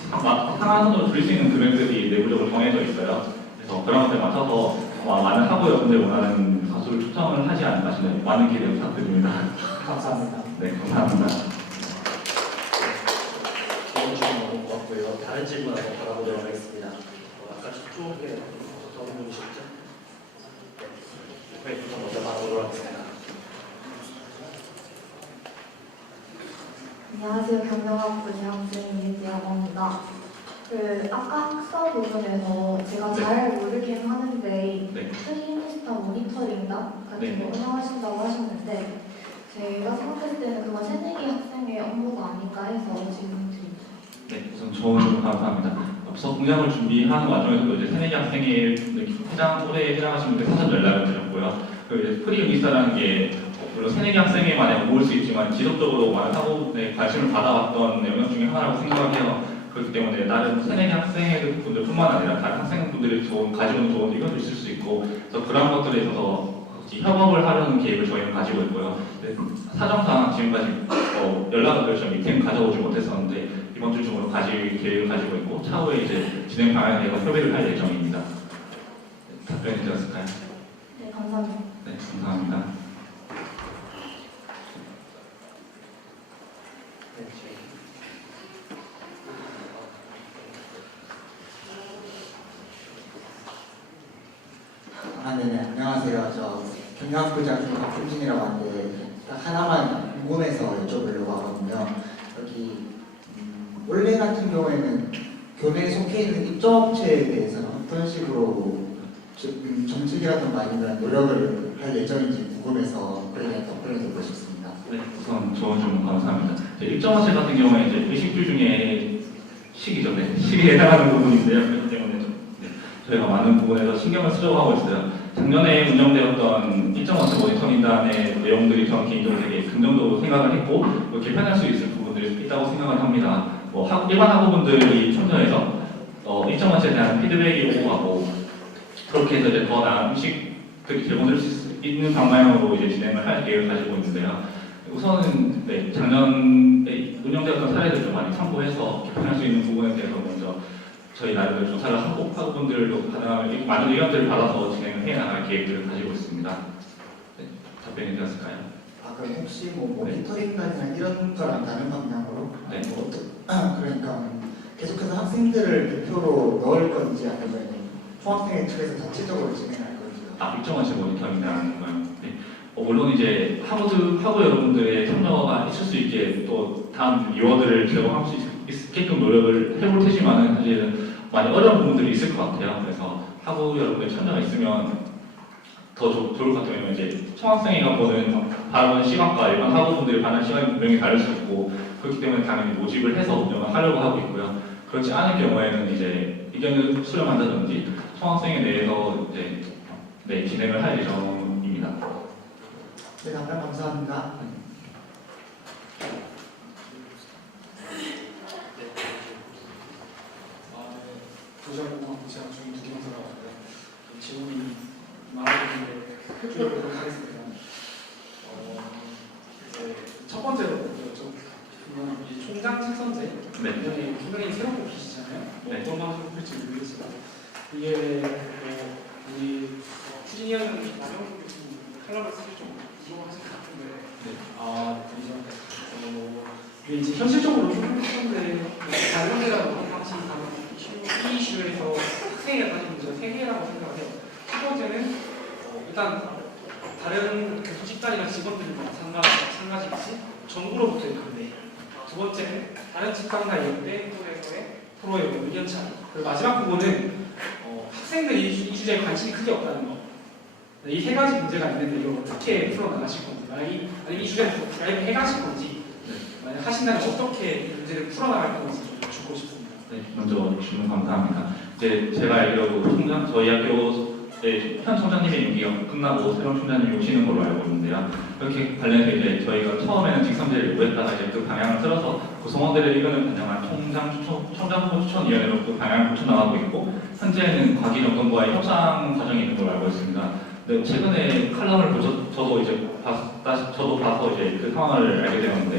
상한선으로 줄일 수 있는 금액들이 내부적으로 정해져 있어요. 그래서 그런 것에 맞춰서 많은 학우 여러분들 원하는 가수를 초청을 하지 않을까 싶네요. 많은 기대 부탁드립니다. 감사합니다. 네, 감사합니다. 좋은 질문 너무 고맙고요. 다른 질문 한번 받아보도록 하겠습니다. 아까 저쪽에 어떤 분이셨죠? 네, 부터 먼저 받아보도록 하겠습니다. 안녕하세요. 경영학부 재학생 이혜지라고 합니다. 아까 학사 부분에서 제가 네. 잘 모르긴 하는데 네. 트리미스터 모니터링단 같은 네. 거 운영하신다고 하셨는데 제가 생각했을 때는 그건 새내기 학생의 업무가 아닐까 해서 질문 드립니다. 네, 우선 좋은 질문 감사합니다. 앞서 공약을 준비하는 과정에서도 이제 새내기 학생회 회장 올해 해당하신 분들 사전 연락을 드렸고요. 그리고 이제 프리미스터라는 게 물론 새내기 학생회만에 모을 수 있지만 지속적으로 많은 학우에 관심을 받아왔던 영역 중에 하나라고 생각을 해요. 그렇기 때문에 다른 새내기 학생분들뿐만 아니라 다른 학생분들이 가지고 있는 좋은 의견도 있을 수 있고 그래서 그런 것들에 있어서 협업을 하려는 계획을 저희는 가지고 있고요. 사정상 지금까지 연락을 드려서 미팅 가져오지 못했었는데 이번 주 중으로 가질 계획을 가지고 있고 차후에 이제 진행 방향에 대해서 협의를 할 예정입니다. 답변이 되었을까요? 네, 감사합니다. 네, 감사합니다. 네네, 안녕하세요. 저 경영학부 재학생 박준진이라고 하는데 딱 하나만 궁금해서 여쭤보려고 하거든요. 여기 원래 같은 경우에는 교내에 속해 있는 입점업체에 대해서는 어떤 식으로 정책이라든가 아니면 노력을 할 예정인지 궁금해서 그에 대한 답변을 듣고 싶습니다. 네, 우선 좋은 질문 감사합니다. 입점업체 같은 경우에 이제 의식주 중에 식이죠. 네, 식에 해당하는 부분인데요. 그렇기 때문에 저희가 많은 부분에서 신경을 쓰려고 하고 있어요. 작년에 운영되었던 입점업체 모니터링단의 내용들이 저는 개인적으로 되게 긍정적으로 생각을 했고 개편할 수 있을 부분들이 있다고 생각을 합니다. 일반 학우분들이 참여해서 입점업체에 대한 피드백이 오고 가고 그렇게 해서 이제 더 나은 음식들이 제공될 수 있는 방향으로 이제 진행을 할 계획을 가지고 있는데요. 우선은 작년에 운영되었던 사례들 좀 많이 참고해서 개편할 수 있는 부분에 대해서 먼저 저희 나름대로 조사를 하고 학우분들도 가능하면 많은 의견들을 받아서 진행을 해나갈 계획들을 가지고 있습니다. 네, 답변이 되었을까요? 그럼 혹시 모니터링단이나 이런 거랑 다른 방향으로? 네. 그러니까 계속해서 학생들을 대표로 넣을 건지 아니면 총학생회 측에서 자체적으로 진행할 건지요? 입점업체 모니터링이라는 거요. 네. 물론 이제 학우 여러분들의 참여가 있을 수 있게 또 다음 리워드를 제공할 수 있게끔 노력을 해볼 테지만은 사실은 많이 어려운 부분들이 있을 것 같아요. 그래서 학우 여러분들 참여가 있으면 더 좋을 것 같아요. 이제 총학생회가 바라보는 시각과 일반 학우분들이 바라는 시각이 분명히 다를 수 있고 그렇기 때문에 당연히 모집을 해서 운영을 하려고 하고 있고요. 그렇지 않을 경우에는 이제 의견을 수렴한다든지 총학생회 내에서 이제 진행을 할 예정입니다. 네, 답변 감사합니다. 교장공학부 재학 중인 두기만서라고 하고요. 질문이 많았는데 해주도록 하겠습니다. 첫 번째로 여쭤보면 이 총장 책선제 네. 굉장히 새롭고 계시잖아요. 네. 어떤 방식으로 될지 모르겠지만 이게 우리 추진이 하는 나경 교수님 칼럼을 쓰기 좀 부족하신 것 같은데 그래서 이게 이제 현실적으로 총장제 관련이라고 번째는 일단 다른 그 소집단이나 직원들과 마찬가지같이 정부로부터의 반대. 두 번째는 다른 집단과 연대 또래에서의 서로의 의견 차이. 그리고 마지막 부분은 학생들이 이 주제에 관심이 크게 없다는 거. 이 세 가지 문제가 있는데 이걸 어떻게 풀어나가실 건지, 아니면 이 주제를 드라이브 해가실 건지, 만약 하신다면 어떻게 이 문제를 풀어나갈 건지 좀 듣고 싶습니다. 네, 먼저 질문 감사합니다. 이제 제가 알기로 저희 학교의 현 총장님의 임기가 끝나고 새로운 총장님이 오시는 걸로 알고 있는데요. 그렇게 관련해서 이제 저희가 처음에는 직선제를 요구했다가 이제 그 방향을 틀어서 구성원들의 의견을 반영한 총장 후보 추천위원회로 그 방향을 고쳐 나가고 있고, 현재는 과기정권과의 협상 과정이 있는 걸로 알고 있습니다. 네, 최근에 칼럼을 저도 이제 저도 봐서 이제 그 상황을 알게 되었는데,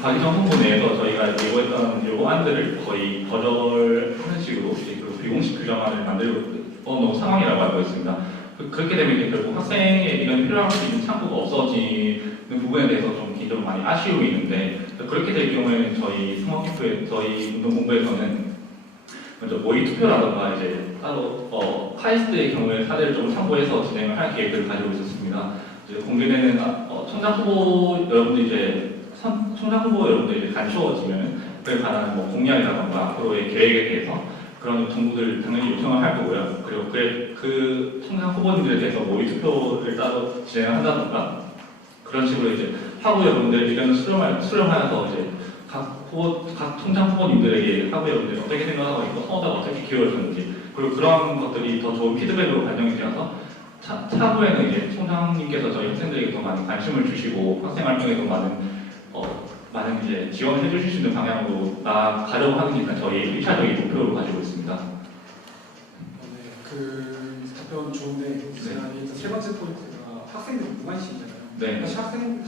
과기정권부 내에서 저희가 요구했던 요구안들을 거의 거절하는 식으로 이제 그 비공식 규정안을 만들고 놓은 상황이라고 알고 있습니다. 그렇게 되면 이제 결국 학생의 의견이 필요할 수 있는 창구가 없어지는 부분에 대해서 좀 개인적으로 많이 아쉬움이 있는데, 그렇게 될 경우에는 저희 저희 운동본부에서는 먼저 모의 투표라든가 이제 따로 카이스트의 경우에 사례를 좀 참고해서 진행을 할 계획을 가지고 있었습니다. 이제 공개되는 총장 후보 여러분들이 이제 간추어지면 그에 관한 공약이라든가 앞으로의 계획에 대해서 그런 정보들을 당연히 요청을 할 거고요. 그리고 그 총장 후보님들에 대해서 모의 투표를 따로 진행한다든가 그런 식으로 이제 하부 여러분들의 의견을 수렴하여서 이제 각 총장 후보님들에게 하부 여러분들이 어떻게 생각하고 있고 선호도가 어떻게 기울어졌는지, 그리고 그런 것들이 더 좋은 피드백으로 반영이 되어서 차후에는 이제 총장님께서 저희 학생들에게 더 많은 관심을 주시고 학생 활동에도 많은 이제 지원을 해주실 수 있는 방향으로 나가려고 하는 게 일단 저희 1차적인 목표로 가지고 있습니다. 네, 그 답변 좋은데 제가 일단 세 번째 포인트가 학생들 무관심이잖아요. 네. 사실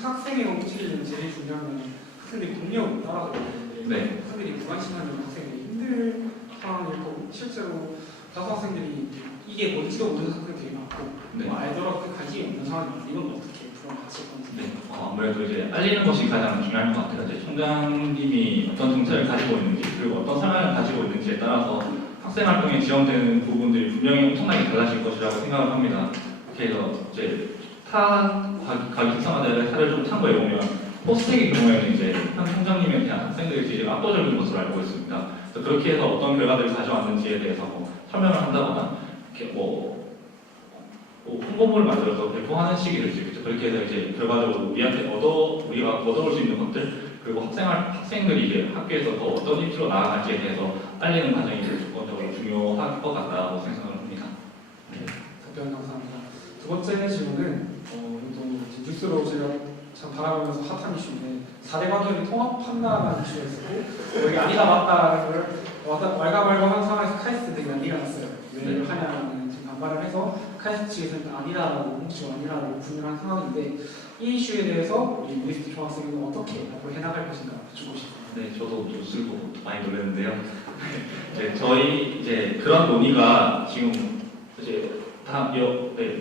학생의 정치는 제일 중요한 건 학생들이 국력을 따라가야 되는데 네. 학생들이 무관심하면 학생들이 힘들 상황일 거고, 실제로 다수 학생들이 이게 뭔지도 모르는 학생들이 되게 많고 네. 알더라도 그 관심이 없는 상황이 이건 어떻게 풀어나가실 건지. 네, 아무래도 이제 알리는 것이 가장 중요한 것 같아요. 이제 총장님이 어떤 정책을 가지고 있는지, 그리고 어떤 상황을 가지고 있는지에 따라서 학생 활동에 지원되는 부분들이 분명히 엄청나게 달라질 것이라고 생각을 합니다. 그래서 이제 과기 특성화대의 사례를 좀 참고해 보면 포스텍의 경우에는 이제 한 총장님에 대한 학생들의 지지가 압도적인 것으로 알고 있습니다. 그래서 그렇게 해서 어떤 결과들을 가져왔는지에 대해서 설명을 한다거나 이렇게 홍보물을 만들어서 배포하는 식이 될 수 있겠죠. 그렇게 해서 이제 결과적으로 우리가 얻어올 수 있는 것들, 그리고 학생들이 이제 학교에서 더 어떤 입지로 나아갈지에 대해서 알리는 과정이 조건적으로 중요할 것 같다고 생각을 합니다. 네. 답변 감사합니다. 두 번째 질문은 또 뉴스로 제가 참 바라보면서 핫한 이슈인데 4대 과기업이 통합한다는 이슈가 있었고, 여기 아니다 맞다는 걸 왈가왈부한 상황에서 카이스트들이 난리가 났어요. 왜 하냐는 지금 반발을 해서 카이스트 측에서는 아니다라고 공식적으로 아니라고 분명한 상황인데, 이 이슈에 대해서 우리 유니스트 총학생은 어떻게 앞으로 해나갈 것인가 여쭙고 싶습니다. 네, 저도 뉴스를 보고 많이 놀랐는데요. 저희 이제 그런 논의가 지금 이제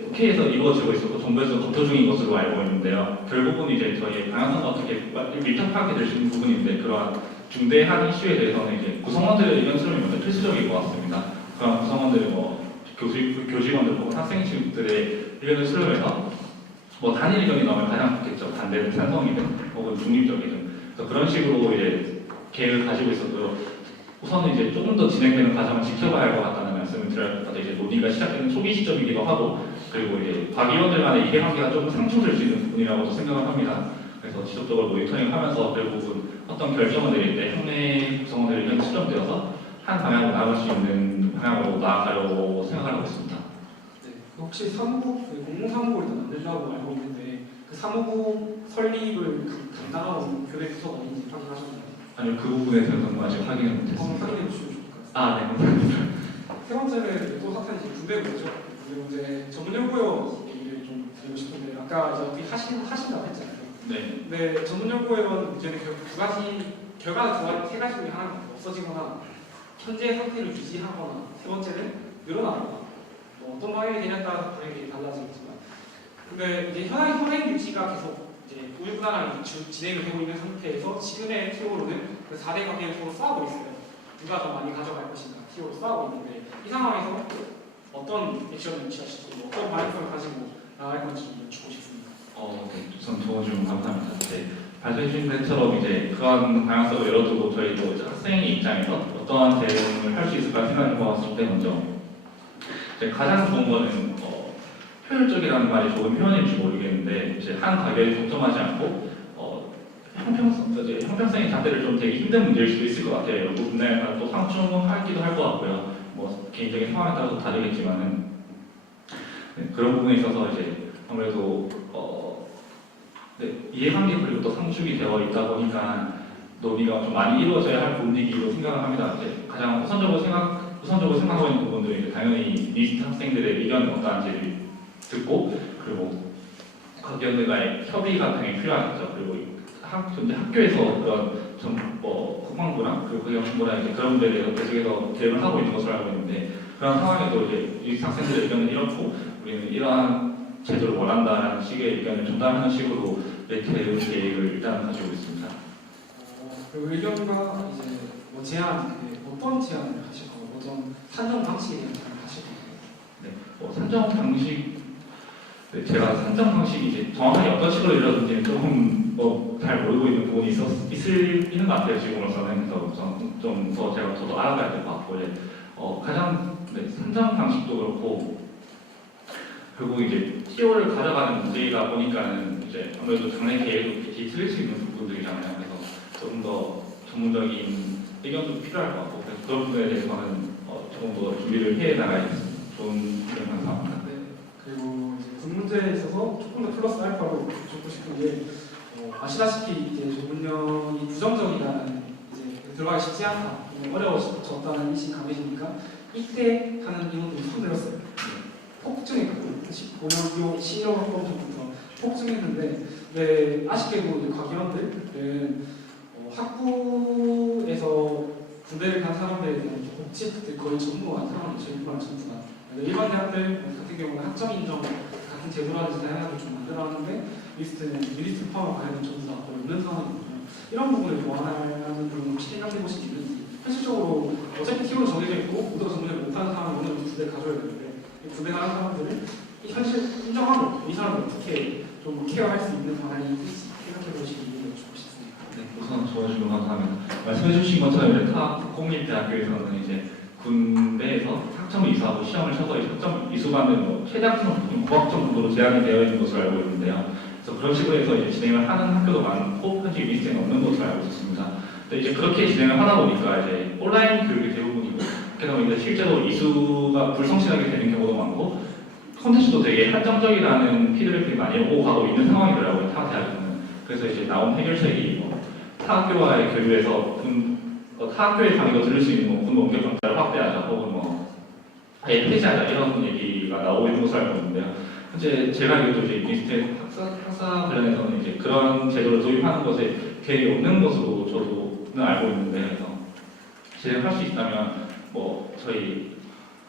국회에서 이루어지고 있었고 정부에서 검토 중인 것으로 알고 있는데요. 결국은 이제 저희 방향성과 어떻게 밀접하게 될 수 있는 부분인데, 그러한 중대한 이슈에 대해서는 이제 구성원들의 의견 수렴이 먼저 필수적인 것 같습니다. 그런 구성원들의 교직원들 혹은 학생들의 의견을 수렴해서 단일 의견이 나오면 가장 좋겠죠. 반대든 찬성이든 혹은 중립적이든. 그래서 그런 식으로 이제 계획을 가지고 있어도 우선은 이제 조금 더 진행되는 과정을 지켜봐야 할 것 같다는 말씀을 드려야 할 것 같아요. 이제 논의가 시작되는 초기 시점이기도 하고, 그리고 이제 과기원들 간의 이해관계가 좀 상충될 수 있는 부분이라고도 생각을 합니다. 그래서 지속적으로 모니터링하면서 결국은 어떤 결정을 내릴 때 학내 구성원들의 의견이 수렴되어서 한 방향으로 나아갈 수 있는 방향으로 나아가려고 생각하고 있습니다. 네, 혹시 공공사무국을 만들려고 알고 있는데 그 사무국 설립을 담당하고 있는 교대 부서가 어딘지 확인하셨나요? 아니요, 그 부분에 대해서는 아직 확인을 못했습니다. 확인해 주시면 좋을 것 같습니다. 네, 감사합니다. 세 번째는 또 핫한 이제 군대 문제죠. 군대 문제 전문연구원 얘기를 좀 드리고 싶은데, 아까 이제 어떻게 하신다고 했잖아요. 네. 근데 전문연구원 문제는 결국 결과가 세 가지 중에 하나가 없어지거나 현재 상태를 유지하거나, 세 번째는 늘어나거나, 어떤 방향이 되냐에 따라서 분명히 달라지겠지만, 근데 이제 현행 유지가 계속 이제 우유부단하게 진행이 되고 있는 상태에서 지금의 티오로는 그 4대 관계를 서로 싸우고 있어요. 누가 더 많이 가져갈 것인가 티오로 싸우고 있는데, 이 상황에서 어떤 액션을 취하실지 어떤 방향성을 가지고 나갈 건지 좀 여쭙고 싶습니다. 네, 우선 좋은 질문 감사합니다. 발표해 주신 것처럼 이제 그런 방향성을 열어두고 저희도 이제 학생의 입장에서 어떠한 대응을 할 수 있을까 생각해 보았을 때 먼저 이제 가장 좋은 거는 효율적이라는 말이 좋은 표현인지 모르겠는데 이제 한 가게에 독점하지 않고 형평성의 잣대를 좀 되게 힘든 문제일 수도 있을 것 같아요. 여러 분야에 따라 또 상충하기도 할 것 같고요. 뭐 개인적인 상황에 따라서 다르겠지만은 그런 부분에 있어서 이제 아무래도 이해관계 그리고 또 상충이 되어 있다 보니까 논의가 좀 많이 이루어져야 할 분위기로 생각을 합니다. 이제 가장 우선적으로 생각하고 있는 부분들은 이제 당연히 미스트 학생들의 의견이 어떠한지를 듣고 그리고 관계자들과의 협의가 당연히 필요하겠죠. 그리고 현재 학교에서 그런 국방부랑 그리고 교육부나 이제 그런 분들에 대해서 계속해서 대응을 하고 있는 것으로 알고 있는데 그런 상황에도 이제 미스트 학생들의 의견은 이렇고 우리는 이러한 제도를 원한다라는 식의 의견을 전달하는 식으로 대응 계획을 일단 가지고 있습니다. 그리고 의견과 이제 뭐 제안, 어떤 제안을 하실 거고 어떤 산정 방식에 대한 제안을 하실 거고. 산정 방식, 제가 산정 방식이 이제 정확하게 어떤 식으로 이루어진지는 조금 잘 모르고 있는 부분이 있는 것 같아요. 지금으로서는. 그래서 우선 좀 더 저도 알아봐야 될 것 같고 가장 산정 방식도 그렇고 그리고 이제 TO를 가져가는 문제이다 보니까는 이제 아무래도 장래 계획도 뒤틀릴 수 있는 부분들이잖아요. 그래서 조금 더 전문적인 의견도 필요할 것 같고 그래서 그런 부분에 대해서는 조금 더 준비를 해 나가야겠습니다. 좋은 의견 감사합니다. 네. 그리고 이제 군 문제에 있어서 조금 더 플러스 알파로 듣고 싶은 게 아시다시피 이제 조문령이 부정적이다는 이제 들어가기 쉽지 않다, 어려워졌다는 인식이 강해지니까 이때 하는 인원들이 손 들었어요. 폭증했거든요. 15년 신형 전부터 폭증했는데 아쉽게도 이제 과기원들은 학부에서 군대를 간 사람들에 대한 복지들 거의 전부가 사람이 전부가 전부가 일반 대학들 같은 경우는 학점 인정 같은 제도라든지 다양하게 좀 만들어놨는데 리스트 포함 관련된 전부 다 거의 없는 상황이거든요. 이런 부분을 보완하는 좀 혹시 생각해 보신 게 있는지. 현실적으로 어차피 팀으로 정해져 있고 모두가 전문을 못하는 사람은 어느 정도 군대에 가져야 되는데 군대 가는 사람들을 현실 인정하고 이 사람을 어떻게 좀 케어할 수 있는 방안이 있을지 생각해 보시기 좋고 싶습니다. 네, 우선 좋아주시고 감사합니다. 말씀해주신 것처럼 이제 타 공립대학교에서는 이제 군대에서 학점을 이수하고 시험을 쳐서 학점 이수받는 최대 학점 9학점 정도로 제한이 되어 있는 것으로 알고 있는데요. 그래서 그런 식으로 해서 이제 진행을 하는 학교도 많고 현재 리스트에 없는 것으로 알고 있습니다. 근데 이제 그렇게 진행을 하다 보니까 이제 온라인 교육이 대부분이고 그다음에 이제 실제로 이수가 불성실하게 되는 경우도 많고 콘텐츠도 되게 한정적이라는 피드백이 많이 오고 가고 있는 상황이더라고요. 타 대학에서는. 그래서 이제 나온 해결책이 타 학교와의 교류에서 타 학교의 강의도 들을 수 있는 군 원격 강좌를 확대하자 혹은 아예 폐지하자 이런 얘기가 나오고 있는 것으로 알고 있는데요. 현재 제가 알기로 이제 미스트 학사 관련해서는 이제 그런 제도를 도입하는 것에 계획이 없는 것으로 저도는 알고 있는데 그래서 진행할 수 있다면 저희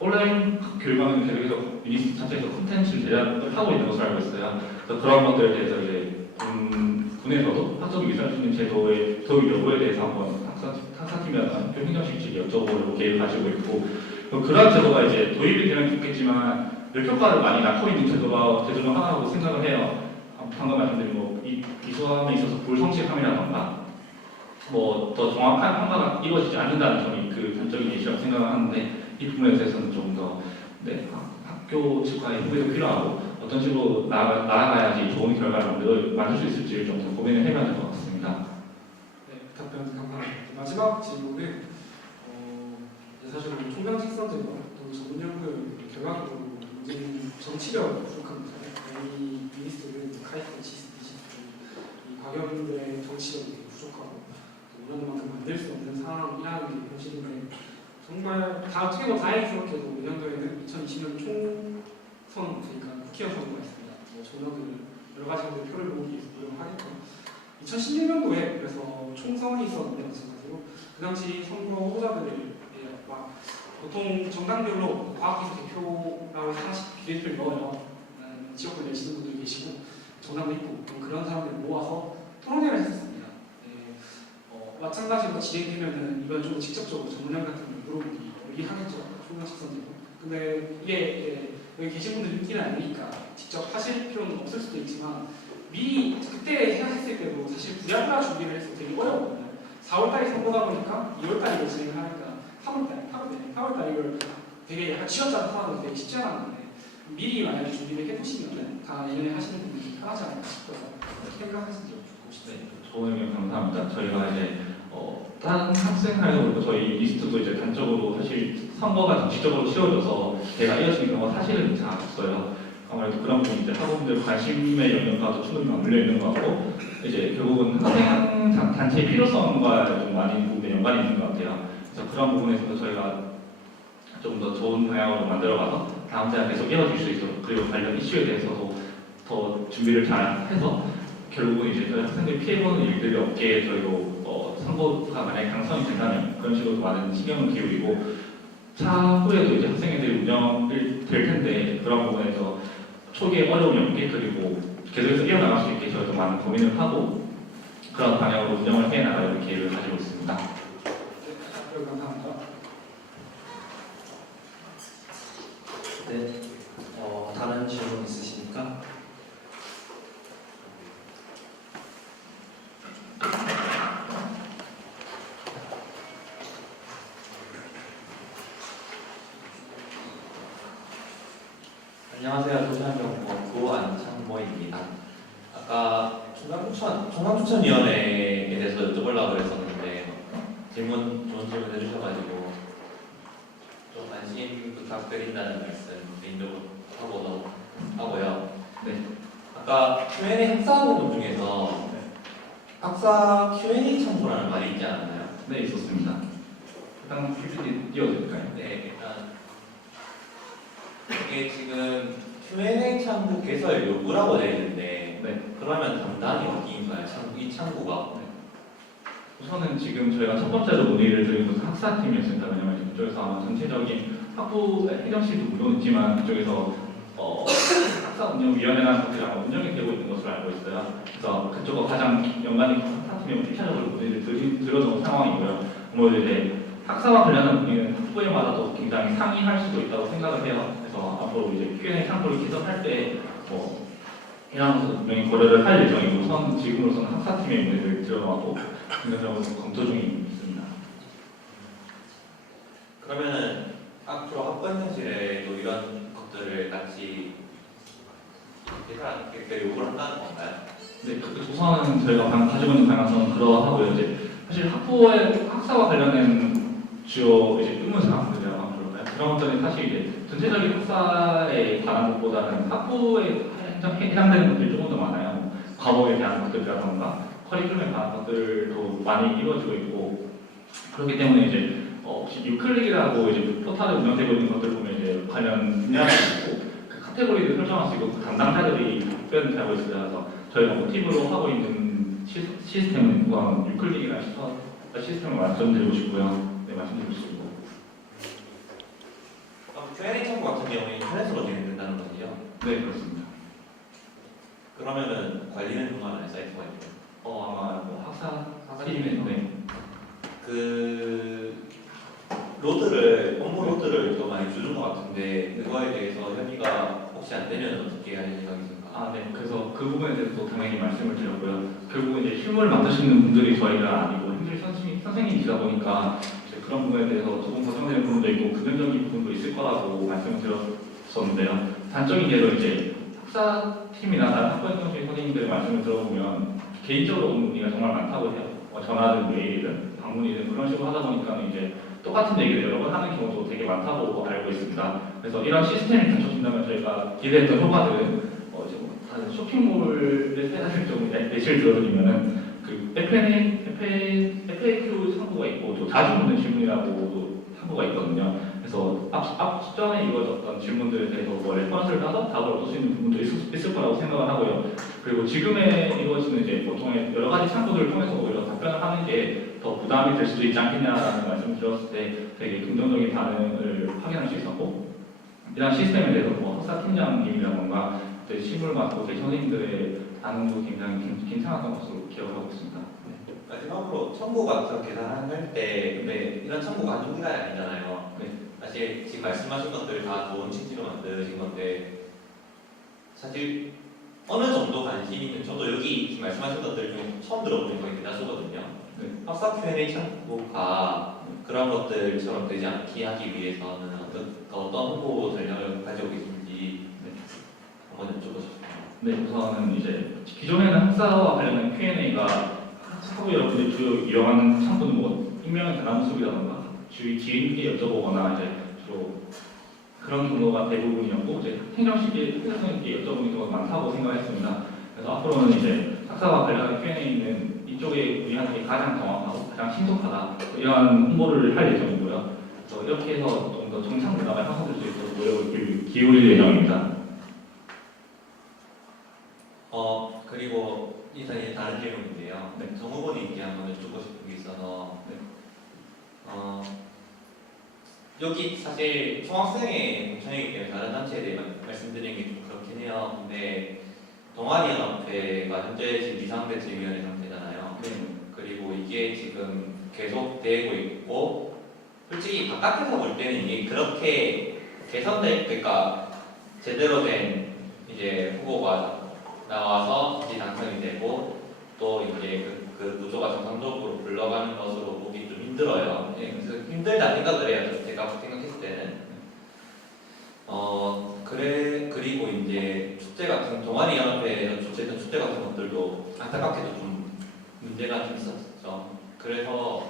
온라인 교육하는 계속해서 유니스트 자체에서 콘텐츠를 제작을 하고 있는 것으로 알고 있어요. 그래서 그런 것들에 대해서 이제 군에서도 학점 이수할 수 있는 제도의 도입 여부에 대해서 한번 학사팀이나 학교 행정실질이 여쭤보려고 계획을 가지고 있고 그런 제도가 이제 도입이 되면 좋겠지만 역효과를 많이 낳고 있는 제도 중 하나라고 생각을 해요. 방금 말씀드린 이수함에 있어서 불성실함이라던가 더 정확한 평가가 이루어지지 않는다는 점이 그 단적인 예시라고 생각을 하는데 이 부분에 대해서는 좀 더 학교 측과의 협의도 필요하고 어떤 식으로 나아가야지 좋은 결과를 만들 수 있을지를 좀 더 고민을 해봐야 될 것 같습니다. 네, 답변 감사합니다. 마지막 질문은 사실 총장 책선제가 또 전문연구의 결과적으로 문제는 정치력 부족합니다. 이 미니스트는 카이스트 디지털 이 과경들의 정치력이 되게 부족하고 원하는 만큼 만들 수 없는 상황이라는 게 현실인데 정말 어떻게 보면 다행스럽게도 내년도에는 2020년 총선 그러니까 국회의원 선거가 있습니다. 전역을 여러 가지 표를 모으기 위해서 노력하겠고 2016년도에 그래서 총선이 있었는데 마찬가지로 그 당시 선거 후보자들을 보통 정당별로 과학기술 대표라고 하나씩 기획표를 넣어요. 지역구 내시는 분들 계시고 정당도 있고 그런 사람들을 모아서 토론회를 했었습니다. 네, 마찬가지로 진행되면은 이번 좀 직접적으로 전문형 같은 걸 물어보기 하겠죠. 총장 책선제로 근데 이게 이제 여기 계신 분들 믿기는 아니니까 직접 하실 필요는 없을 수도 있지만 미리 그때 생각했을 때도 사실 부랴부랴 준비를 해서 되게 어려웠거든요. 4월달에 선거다 보니까 2월달에 진행을 하니까 3월달 이걸 되게 약간 쥐어짜서 하는 거 되게 쉽지 않았는데 미리 만약에 준비를 해두시면 다 예전에 하시는 분들이 편하지 않을까 싶어서 어떻게 생각하시는지 듣고 싶어요. 네, 좋은 의견 감사합니다. 저희가 이제 다른 학생활도 그렇고 저희 리스트도 이제 단적으로 사실 선거가 정치적으로 치러져서 제가 이어지는 경우가 사실은 잘 없어요. 아무래도 그런 부분 이제 학우분들 관심의 영역과도 충분히 맞물려 있는 것 같고 이제 결국은 학생 단체의 필요성과 좀 많이 부분에 연관이 있는 것 같아요. 그래서 그런 부분에서 저희가 좀 더 좋은 방향으로 만들어가서 다음 대학 계속 이어질 수 있도록 그리고 관련 이슈에 대해서도 더 준비를 잘 해서 결국은 이제 저희 학생들이 피해보는 일들이 없게 저희도 선거가 만약에 당선이 된다면 그런 식으로 많은 신경을 기울이고 차후에도 이제 학생회들이 운영될 텐데 그런 부분에서 초기에 어려움이 없게 그리고 계속해서 이어나갈 수 있게 저희도 많은 고민을 하고 그런 방향으로 운영을 해나갈 계획을 가지고 있습니다. 네, 감사합니다. 네, 다른 질문 있으십니까? 안녕하세요. 도산경북구 안창모입니다. 아까 중앙추천위원회에 대해서 여쭤보려고 그랬었는데 좋은 질문 해주셔가지고 좀 관심 부탁드린다는 말씀 개인적으로 하고요. 네. 아까 Q&A 학사학원 중에서 학사 Q&A 창구라는 말이 있지 않았나요? 네, 있었습니다. 일단 PPT 띄워드릴까요? 네, 일단 이게 지금 Q&A 창구 개설 요구라고 되어 있는데 네. 그러면 담당이 어디인가요? 이 창구가? 우선은 지금 저희가 첫 번째로 문의를 드린 것은 학사팀이었습니다. 왜냐하면 그쪽에서 아마 전체적인 학부 해령실도 물론 있지만 그쪽에서 학사운영위원회라는 것들이 아마 운영이 되고 있는 것으로 알고 있어요. 그래서 그쪽과 가장 연관이 있는 학사팀에 1차적으로 문의를 드려놓은 상황이고요. 아무래도 이제 학사와 관련한 문의는 학부에마다도 굉장히 상이할 수도 있다고 생각을 해요. 그래서 앞으로 이제 Q&A 창구를 개설할 때 이런 것도 분명히 고려를 할 예정이고 우선 지금으로서는 학사팀의 문의를 들어가고 긍정적으로 검토 중에 있습니다. 그러면은 앞으로 학부현실에도 이런 것들을 같이 요구를 한다는 건가요? 네, 그 조사는 저희가 가지고 있는 방향성은 그러하고요. 이제 사실 학부의 학사와 관련된 주요 이제 의무 사항들이라고 하면 그럴까요? 그런 것들은 사실 이제 전체적인 학사에 관한 것보다는 학부에 해당되는 것들이 조금 더 많아요. 과목에 대한 것들이라던가 커리큘럼에 관한 것들도 많이 이루어지고 있고 그렇기 때문에 이제 혹시 유클릭이라고 이제 포탈에 운영되고 있는 것들 보면 이제 관련 분야가 있고 그 카테고리를 설정할 수 있고 그 담당자들이 답변을 하고 있어요. 그래서 저희가 모티브로 하고 있는 시스템은 우선 유클릭이라는 시스템을 말씀드리고 싶고요. 네, 말씀드리고 싶고. Q&A 창구 같은 경우에 인터넷으로 진행된다는 거지요? 네, 그렇습니다. 그러면은 관리는 누가 하나요? 사이트가 있죠? 아마 학사팀에 네. 그 업무 로드를 더 많이 주는 것 같은데 그거에 대해서 협의가 혹시 안 되면 어떻게 할 생각이신가? 네. 그래서 그 부분에 대해서도 당연히 말씀을 드렸고요. 결국은 이제 실무를 맡으시는 분들이 저희가 아니고 현실 선생님이시다 보니까 이제 그런 부분에 대해서 조금 걱정되는 부분도 있고 긍정적인 부분도 있을 거라고 말씀을 드렸었는데요. 단적인 예로 이제 학사팀이나 다른 학부형식 선생님들의 말씀을 들어보면 개인적으로 온 문의가 정말 많다고 해요. 전화든 메일이든 방문이든 그런 식으로 하다 보니까 이제 똑같은 얘기를 여러 번 하는 경우도 되게 많다고 알고 있습니다. 그래서 이런 시스템이 갖춰진다면 저희가 기대했던 효과들은 다른 쇼핑몰을 사실 좀 예시를 들어드리면은 그 FAQ 창구가 있고 또 자주 묻는 질문이라고도 창구가 있거든요. 그래서 앞전에 이루어졌던 질문들에 대해서 레퍼런스를 따서 답을 얻을 수 있는 부분도 있을 거라고 생각을 하고요. 그리고 지금에 이루어지는 이제 보통의 여러 가지 창구들을 통해서 오히려 답변을 하는 게 더 부담이 될 수도 있지 않겠냐라는 말씀을 드렸을 때 되게 긍정적인 반응을 확인할 수 있었고 이런 시스템에 대해서 학사팀장님이라던가 실무를 맡고 계신 선생님들의 반응도 굉장히 괜찮았던 것으로 기억하고 있습니다. 마지막으로 청구 같은 계산할 때 근데 이런 청구가 한두 개가 아니잖아요. 네. 사실 지금 말씀하신 것들 다 좋은 취지로 만들어진 건데 사실 어느 정도 관심 있는 저도 여기 지금 말씀하신 것들 좀 처음 들어보는 거에 대다수거든요. 네. 학사 Q&A 창구가 그런 것들처럼 되지 않게 하기 위해서는 어떤 홍보 전략을 가지고 계신지 한번 여쭤보고 싶습니다. 네, 우선은 이제 기존에는 학사와 관련된 Q&A가 학사부 여러분들이 주로 이용하는 창구는 뭐 익명의 대나무숲이라던가 주위 지인께 여쭤보거나 이제 주로 그런 경우가 대부분이었고 이제 행정식에 여쭤보는 경우가 많다고 생각했습니다. 그래서 앞으로는 이제 학사와 관련한 Q&A는 이쪽에 우리한테 가장 정확하고 가장 신속하다 이러한 홍보를 할 예정이고요. 그래서 이렇게 해서 좀 더 정착 문화가 형성될 수 있도록 노력을 기울일 예정입니다. 그리고 이제 다른 질문인데요. 네. 정 후보님께 한번 여쭙고 싶은 게 있어서 네. 여기 사실 총학생회 공천이기 때문에 다른 단체에 대해 말씀드리는 게 좀 그렇긴 해요. 근데 동아리연합회가 현재 지금 비상대책위원회 상태잖아요. 네. 그리고 이게 지금 계속되고 있고 솔직히 바깥에서 볼 때는 이게 그렇게 개선될 그러니까 제대로 된 이제 후보가 나와서 다시 당선이 되고 또 이제 그 구조가 정상적으로 굴러가는 것으로 보기 좀 힘들어요. 예, 그래서 힘들다 생각을 해요. 제가 생각했을 때는. 그리고 이제 축제 같은 동아리 연합회에서 주최했던 축제 같은 것들도 안타깝게도 좀 문제가 좀 있었죠. 그래서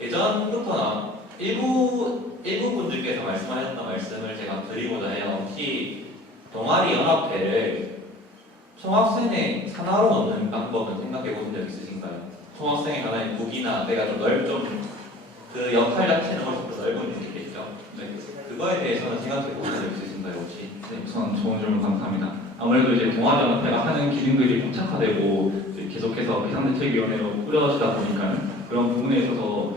예전부터나 일부 분들께서 말씀하셨던 말씀을 제가 드리고자 해요. 혹시 동아리 연합회를 총학생회 산하로 넣는 방법은 생각해 보신 적 있으신가요? 총학생회 하나의 국이나 내가 그 역할 자체는 훨씬 더 넓은 일이겠죠. 네. 그거에 대해서는 생각해 보신 적 있으신가요, 혹시? 네, 우선 좋은 질문 감사합니다. 아무래도 이제 동아리연합회가 하는 기능들이 복잡화되고 이제 계속해서 비상대책위원회로 꾸려지다 보니까 그런 부분에 있어서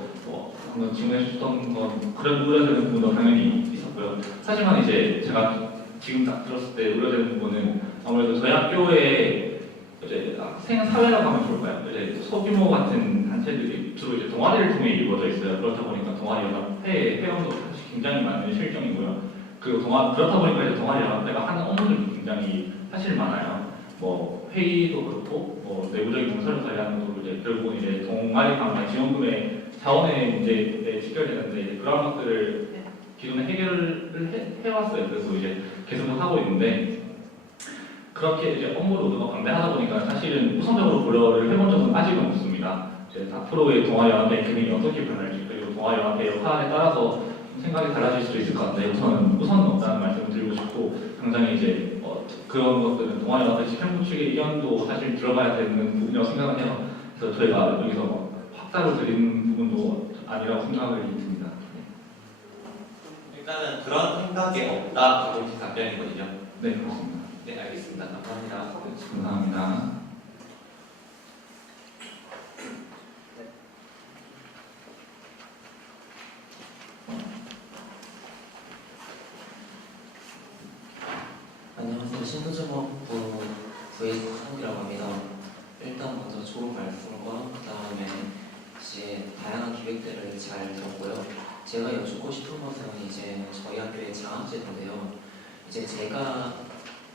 방금 질문해 주셨던 건 그런 우려되는 부분도 당연히 있었고요. 하지만 이제 제가 지금 딱 들었을 때 우려되는 부분은 아무래도 저희 학교에 이제 학생 사회라고 하면 좋을까요? 이제 소규모 같은 단체들이 주로 이제 동아리를 통해 이루어져 있어요. 그렇다 보니까 동아리연합회 회원도 사실 굉장히 많은 실정이고요. 그리고 그렇다 보니까 이제 동아리연합회가 하는 업무들도 굉장히 사실 많아요. 뭐 회의도 그렇고 뭐 내부적인 문서를 관리하는 것도 이제 결국은 이제 동아리 강화 지원금의 자원의 문제에 직결되는데 이제 그런 것들을 기존에 해결을 해왔어요. 그래서 이제 계속 하고 있는데 그렇게 이제 업무 로드가 방대하다 보니까 사실은 우선적으로 고려를 해본 적은 아직은 없습니다. 이제 앞으로의 동아연합의 기능이 어떻게 변할지 그리고 동아연합의 역할에 따라서 생각이 달라질 수도 있을 것 같은데 우선은 없다는 말씀을 드리고 싶고 당장에 이제 그런 것들은 동아연합의 집행 측의 의견도 사실 들어가야 되는 부분이라고 생각을 해요. 그래서 저희가 여기서 확답을 드리는 부분도 아니라고 생각을 듭니다. 일단은 그런 생각이 없다. 그것이 답변인 거죠. 네, 그렇습니다. 네, 알겠습니다. 감사합니다. 감사합니다. 안녕하세요. 신도정학부 부에서 한국이라고 합니다. 일단 먼저 좋은 말씀과 그 다음에 이제 다양한 기획들을 잘 들었고요. 제가 여쭙고 싶은 것은 이제 저희 학교의 장학제도인데요. 이제 제가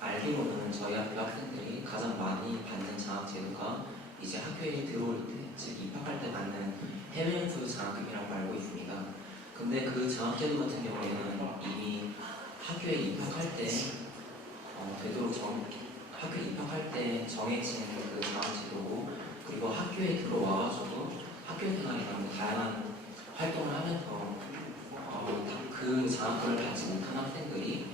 알기로는 저희 학교 학생들이 가장 많이 받는 장학제도가 이제 학교에 들어올 때, 즉 입학할 때 받는 해외 연수 장학금이라고 알고 있습니다. 근데 그 장학제도 같은 경우에는 이미 학교에 입학할 때 되도록 학교에 입학할 때 정해진 그 장학제도고 그리고 학교에 들어와가지고 학교 생활이나 다양한 활동을 하면서 그 장학금을 받지 못한 학생들이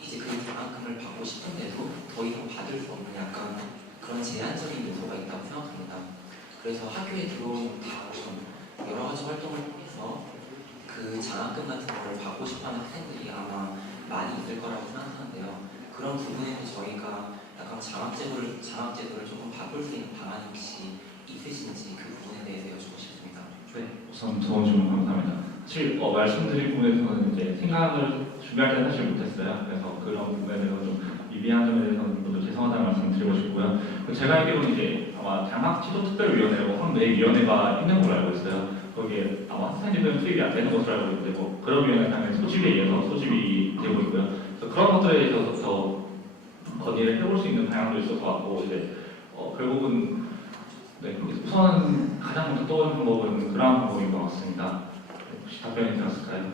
이제 그 장학금을 받고 싶은데도 더 이상 받을 수 없는 약간 그런 제한적인 요소가 있다고 생각합니다. 그래서 학교에 들어온 다음 여러 가지 활동을 통해서 그 장학금 같은 걸 받고 싶어하는 학생들이 아마 많이 있을 거라고 생각하는데요. 그런 부분에서 저희가 약간 장학제도를 조금 바꿀 수 있는 방안이 혹시 있으신지 그 부분에 대해서 여쭙고 싶습니다. 네, 우선 좋은 질문 감사합니다. 사실 말씀드린 부분에서는 이제 생각을 준비할 때는 사실 못했어요. 그래서 그런 부분에 대해서 좀 미비한 점에 대해서는 모두 죄송하다는 말씀 드리고 싶고요. 제가 알기로는 이제 아마 장학지도특별위원회라고 한 위원회가 있는 걸로 알고 있어요. 거기에 아마 학생들은 투입이 안 되는 것으로 알고 있는데 뭐 그런 면에 당연히 소집에 의해서 소집이 되고 있고요. 그래서 그런 것들에 대해서 더 건의를 해볼 수 있는 방향도 있을 것 같고 이제 결국은 네, 우선 가장 먼저 떠오르는 방법은 그러한 방법인 것 같습니다. 네, 혹시 답변이 되었을까요?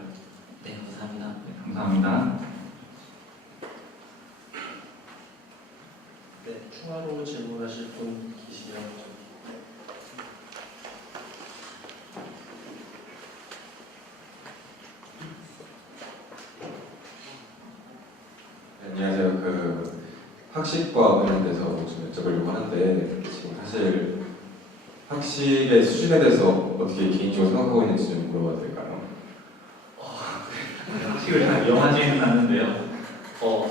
네, 감사합니다. 네, 감사합니다. 네, 추가로 질문하실 분 계시면 안녕하세요. 학식과 관련돼서 좀 여쭤보려고 하는데 지금 사실 학식의 수준에 대해서 어떻게 개인적으로 생각하고 있는지 좀 물어봐도 될까요? 학식을 잘 이용하지는 않는데요.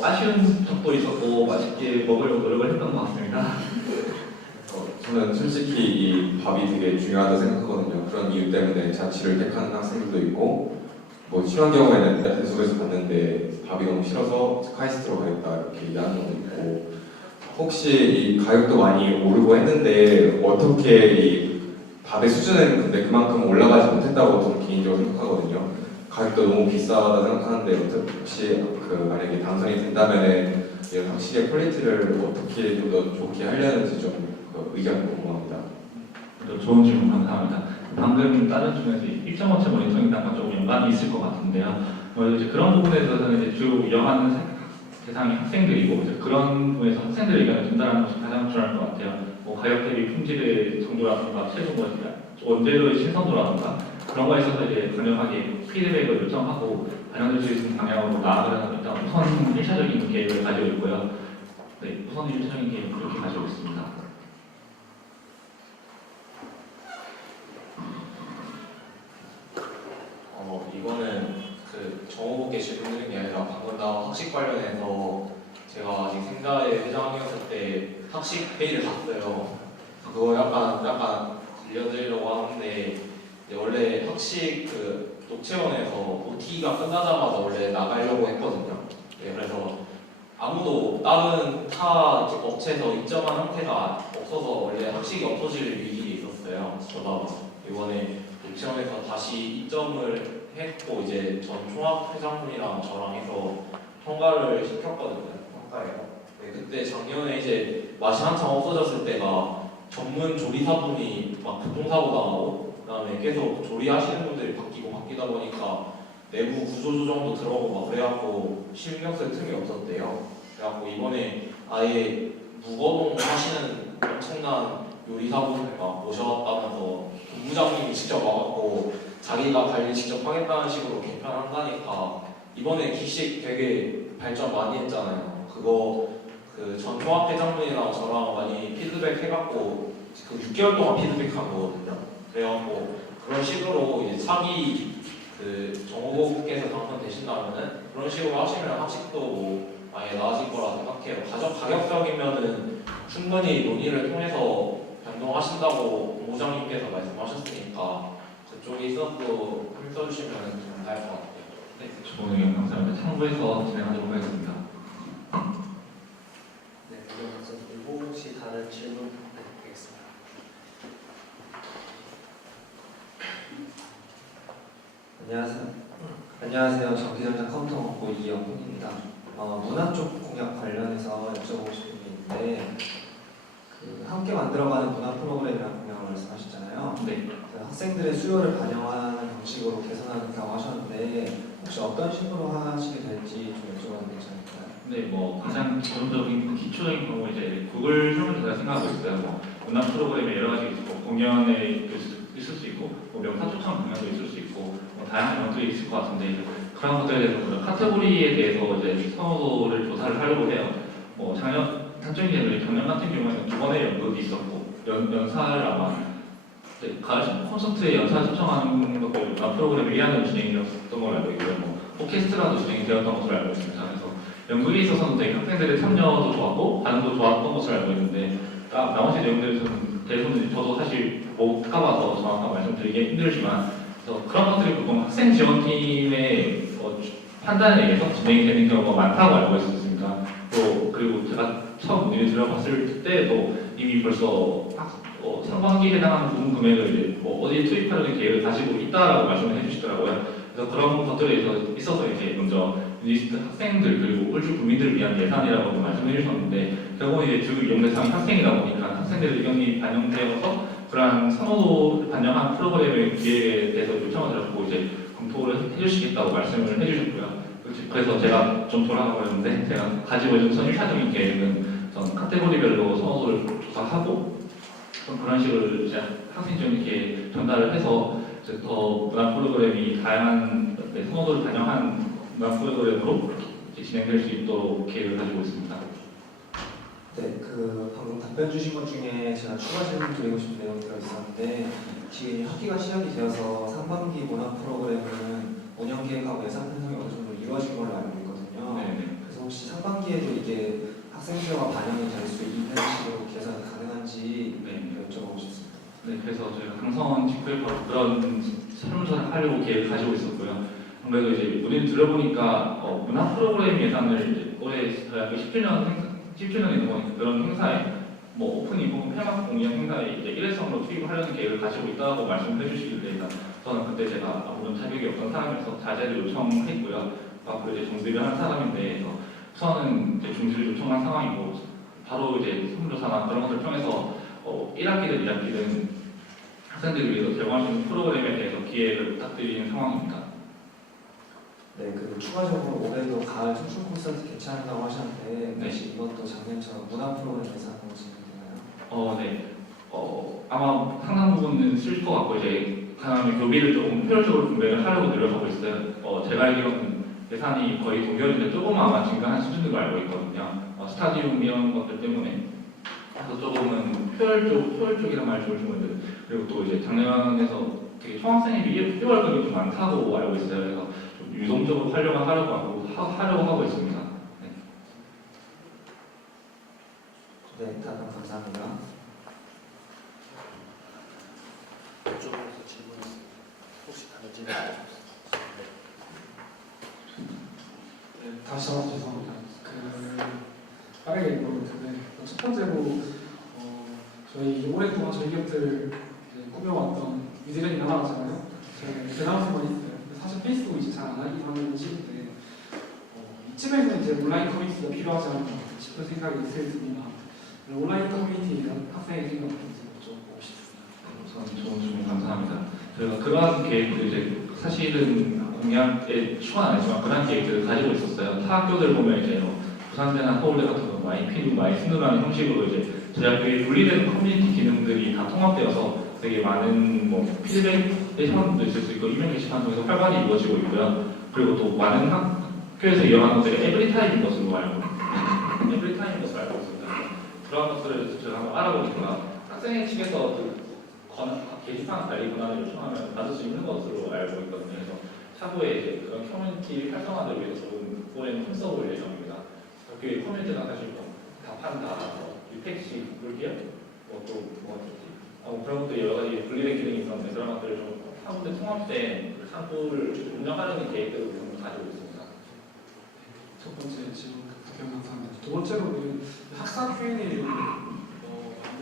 아쉬운 적도 있었고 맛있게 먹으려고 노력을 했던 것 같습니다. 저는 솔직히 이 밥이 되게 중요하다 생각하거든요. 그런 이유 때문에 자취를 택하는 학생들도 있고 뭐 싫어한 경우에는 대속에서 봤는데 밥이 너무 싫어서 카이스트로 가겠다 이렇게 얘기하는 경우도 있고 혹시 이 가격도 많이 오르고 했는데 어떻게 이 밥의 수준은 근데 그만큼 올라가지 못했다고 저는 개인적으로 생각하거든요. 가격도 너무 비싸다 생각하는데 혹시 만약에 당선이 된다면 이런 학식의 퀄리티를 어떻게 좀 더 좋게 하려는지 좀 의견 궁금합니다. 좋은 질문 감사합니다. 방금 다른 중에서 1.5체 모니터링단과 조금 연관이 있을 것 같은데요. 이제 그런 부분에 대해서는 이제 주로 운영하는 대상이 학생들이고 이제 그런 부분에서 학생들의 의견을 전달하는 것이 가장 중요할 것 같아요. 뭐 가격 대비 품질의 정도라든가 최소 원재료의 신선도라든가 그런 거에 있어서 이제 강력하게 피드백을 요청하고 반영될 수 있는 방향으로 나아가려는 일단 우선 1차적인 계획을 가지고 있고요. 네, 우선 1차적인 계획을 그렇게 가지고 있습니다. 이거는 정호국께 질문드린 게 아니라 방금 나온 학식 관련해서 제가 아직 생자의 회장이었을 때 학식 회의를 갔어요. 그거 약간 들려드리려고 하는데 원래 학식 녹채원에서 OT가 끝나자마자 원래 나가려고 했거든요. 네, 그래서 아무도 다른 타 업체에서 입점한 형태가 없어서 원래 학식이 없어질 위기에 있었어요. 그러다가 이번에 녹채원에서 다시 입점을 했고 이제 전 총학회장분이랑 저랑 해서 통과를 시켰거든요. 평가해요. 네, 그때 작년에 이제 맛이 한창 없어졌을 때가 전문 조리사분이 막 교통사고 나고 그다음에 계속 조리하시는 분들이 바뀌다 보니까 내부 구조조정도 들어오고 막 그래갖고 신경 쓸 틈이 없었대요. 그래갖고 이번에 아예 무거동 하시는 엄청난 요리사분을 막 모셔왔다면서 본부장님이 직접 와갖고 자기가 관리 직접 하겠다는 식으로 개편한다니까 이번에 기식 되게 발전 많이 했잖아요. 그거 전 통합회장님이랑 저랑 많이 피드백 해갖고 6개월 동안 피드백한 거거든요. 그래갖고 그런 식으로 이제 차기 정호국께서 당선되신다면은 그런 식으로 하시면 학식도 뭐 아예 나아질 거라 생각해요. 가격적이면은 충분히 논의를 통해서 변동하신다고 본부장님께서 말씀하셨으니까 그쪽에 있어도 힘써주시면 감사할 것 같아요. 네, 좋은 의견 감사합니다. 참고해서 진행하도록 하겠습니다. 네, 그러면서 그리고 혹시 다른 질문 드리겠습니다. 안녕하세요. 전기전자 컴퓨터 공고 이영훈입니다. 문화 쪽 공약 관련해서 여쭤보고 싶은 게 있는데 함께 만들어가는 문화 프로그램이라는 공약을 말씀하셨잖아요. 네. 학생들의 수요를 반영하는 방식으로 개선하는다고 하셨는데 혹시 어떤 식으로 하시게 될지 좀 여쭤봐도 괜찮을까요? 네, 뭐 가장 기본적인 기초적인 경우 이제 구글 설문조사 생각하고 있어요. 뭐 문화 프로그램에 여러 가지 있고 공연에 있을 수 있고 뭐 명사 초청 공연도 있을 수 있고 뭐 다양한 것들이 있을 것 같은데 그런 것들에 대해서 그런 카테고리에 대해서 이제 선호도를 조사를 하려고 해요. 뭐 작년 같은 경우에는 2번의 연극이 있었고 연사를 아마 가을 콘서트에 연사 초청하는 것도 문화 프로그램 1학년 진행이었던 걸로 알고 있고요. 뭐 오케스트라도 진행이 되었던 것으로 알고 있습니다. 그래서 연극에 있어서는 되게 학생들의 참여도 좋았고 반응도 좋았던 것으로 알고 있는데 나머지 내용들에서는 대부분 저도 사실 못 가봐서 정확한 말씀드리기 힘들지만 그래서 그런 것들이 보통 학생 지원팀의 판단에 의해서 진행이 되는 경우가 많다고 알고 있습니다. 그리고 제가 처음 문의를 드려봤을 때도 이미 벌써 상반기에 해당하는 부분 금액을 이제 어디 투입하려는 계획을 가지고 있다라고 말씀을 해주시더라고요. 그래서 그런 것들에 있어서 이제 먼저 리스트 학생들 그리고 울주 국민들을 위한 예산이라고 말씀해 주셨는데 결국은 이제 주 이용 대상이 학생이다 보니까 학생들의 의견이 반영되어서 그러한 선호도를 반영한 프로그램의 기획에 대해서 요청을 드렸고 이제 검토를 해주시겠다고 말씀을 해주셨고요. 그래서 제가 좀 돌아가 버렸는데 제가 가지고 있는 선 1차적인 계획은 전 카테고리별로 선호도를 조사하고 그런 식으로 이제 학생들에게 전달을 해서 이제 더 문화 프로그램이 다양한 선호도를 반영한 문화 프로그램으로 이제 진행될 수 있도록 계획을 가지고 있습니다. 네, 그 방금 답변 주신 것 중에 제가 추가 질문 드리고 싶은 내용이 들어있었는데 지금 학기가 시작이 되어서 상반기 문화 프로그램은 운영 계획하고 예산 편성이 어느 정도 이루어진 걸로 알고 있거든요. 네네. 그래서 혹시 상반기에도 이게 학생들과 반영이 될 수 있는 식으로 계산이 가능한지 여쭤보고 싶습니다. 네, 그래서 저희가 강성 직후에 바로 그런 설문조사를 하려고 계획을 가지고 있었고요. 아무래도 이제 문의를 들어보니까 문화 프로그램 예산을 이제 올해 저희가 10주년이 넘은 그런 행사에 오프닝 혹은 폐막 공연 행사에 이제 일회성으로 투입하려는 계획을 가지고 있다고 말씀해 주시길래 저는 그때 제가 아무런 자격이 없던 사람이라서 자제를 요청했고요. 앞으로 이제 정비를 한 사람인데 우선은 이제 중지를 요청한 상황이고 바로 이제 설문조사나 그런 것을 통해서 1학기든 2학기든 학생들을 위해서 제공할 수 있는 프로그램에 대해서 기획을 부탁드리는 상황입니다. 네, 그리고 추가적으로 올해도 가을 청춘 콘서트 괜찮다고 하셨는데 네. 혹시 이것도 작년처럼 문화 프로그램 예산으로 진행되나요? 네. 아마 상당 부분은 쓸 것 같고 이제 다음에 교비를 조금 효율적으로 분배를 하려고 노력하고 있어요. 제가 알기로는 예산이 거의 동결인데 조금 아마 증가한 수준으로 알고 있거든요. 스타디움 이런 것들 때문에 그래서 조금은 효율적이란 말이 좋을지 모르겠는데 그리고 또 이제 작년에서 되게 총학생이 비월 금액이 좀 많다고 알고 있어요. 그래서 좀 유동적으로 활용을 하려고 하고 있습니다. 네, 답변 감사합니다. 이쪽에서 질문 혹시 다른 질문 네, 다시 한번 죄송합니다. 빠르게 물어볼 텐데 첫 번째로 저희 오랫동안 저희 기업들 꾸며왔던 미드전이 남아가잖아요. 저희 대나무만 있어요. 사실 페이스북 이제 잘 안 하긴 하는 시기인데 이쯤에서 이제 온라인 커뮤니티가 필요하지 않나 싶은 생각이 있습니다. 온라인 커뮤니티에 대한 학생의 생각인지 여쭤보고 싶습니다. 우선 좋은 질문 감사합니다. 저희가 그러한 계획도 이제 사실은 공약에 추가 안 했지만 그런 계획들을 가지고 있었어요. 타 학교들 보면 이제 부산대나 서울대 같은 경우 많이 피누 많이 스누라는 형식으로 이제 저희 학교에 분리된 커뮤니티 기능들이 다 통합되어서 되게 많은 피드백의 현황도 있을 수 있고 이메일 게시판 통해서 활발히 이루어지고 있고요. 그리고 또 많은 학교에서 이용하는 것들이 에브리타임인 것으로 알고 있습니다. 그런 것들을 제가 한번 알아보니까 학생 측에서 게시판 관리 권한을 요청하면 받을 수 있는 것으로 알고 있거든요. 그래서 차후에 이제 그런 커뮤니티 활성화를 위해서 올해는 힘써볼 예정입니다. 학교의 커뮤니티가 사실 답한다, 유택시, 물기업, 그런 것도 여러 가지 분리된 기능이 있었는데 그런 것들을 좀 한 군데 통합된 상부를 운영하려는 계획들을 좀 가지고 있습니다. 첫 번째 질문 답변 감사합니다. 두 번째로는 학사 Q&A를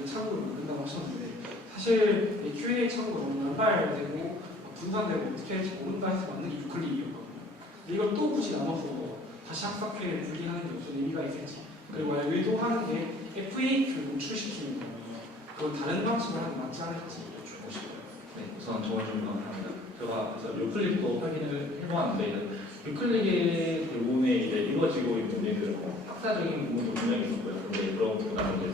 창구를 만든다고 하셨는데 사실 이 Q&A 창구가 너무 연발되고 분산되고 어떻게 할지 모른다 해서 만든 게 유클릭이었거든요. 이걸 또 굳이 나눠서 다시 학사 Q&A를 분리하는 게 무슨 의미가 있을지 그리고 만약 의도하는 게 FAQ를 노출시키는 거예요. 그건 다른 방식을 하는 게 맞지 않을지 여쭤보고 싶어요. 네, 우선 좋은 질문 감사합니다. 제가 그래서 유클릭도 확인을 해보았는데 유클릭의 부분에 이제 이루어지고 있는 문제들은 학사적인 부분도 분명히 있었고요. 근데 그런 부분은 이제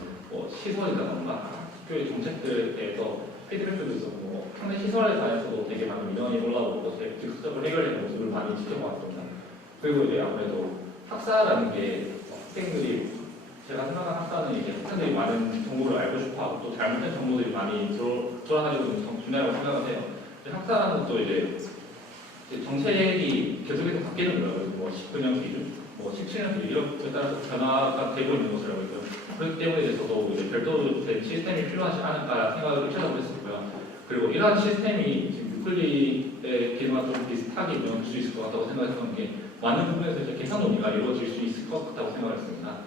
시설이라던가 학교의 정책들에 대해서 피드백도 있었고 상대 시설에 관해서도 되게 많은 민원이 올라오고 즉석적으로 해결되는 모습을 많이 지켜봤습니다. 그리고 이제 아무래도 학사라는 게 학생들이 제가 생각하는 학사는 이제 학생들이 많은 정보를 알고 싶어하고 또 잘못된 정보들이 많이 돌아가지고 있는 분야라고 생각을 해요. 학사라는 것도 이제 정책이 계속해서 바뀌는 거예요. 19년 기준, 17년 기준 이런 것에 따라서 변화가 되고 있는 것으로 알고 있고요. 그렇기 때문에 저도 이제 별도로 된 시스템이 필요하지 않을까 생각을 일차적으로 했었고요. 그리고 이러한 시스템이 지금 유클릭의 기능과 좀 비슷하게 운영될 수 있을 것 같다고 생각했던 게 많은 부분에서 이제 계산 논의가 이루어질 수 있을 것 같다고 생각했습니다.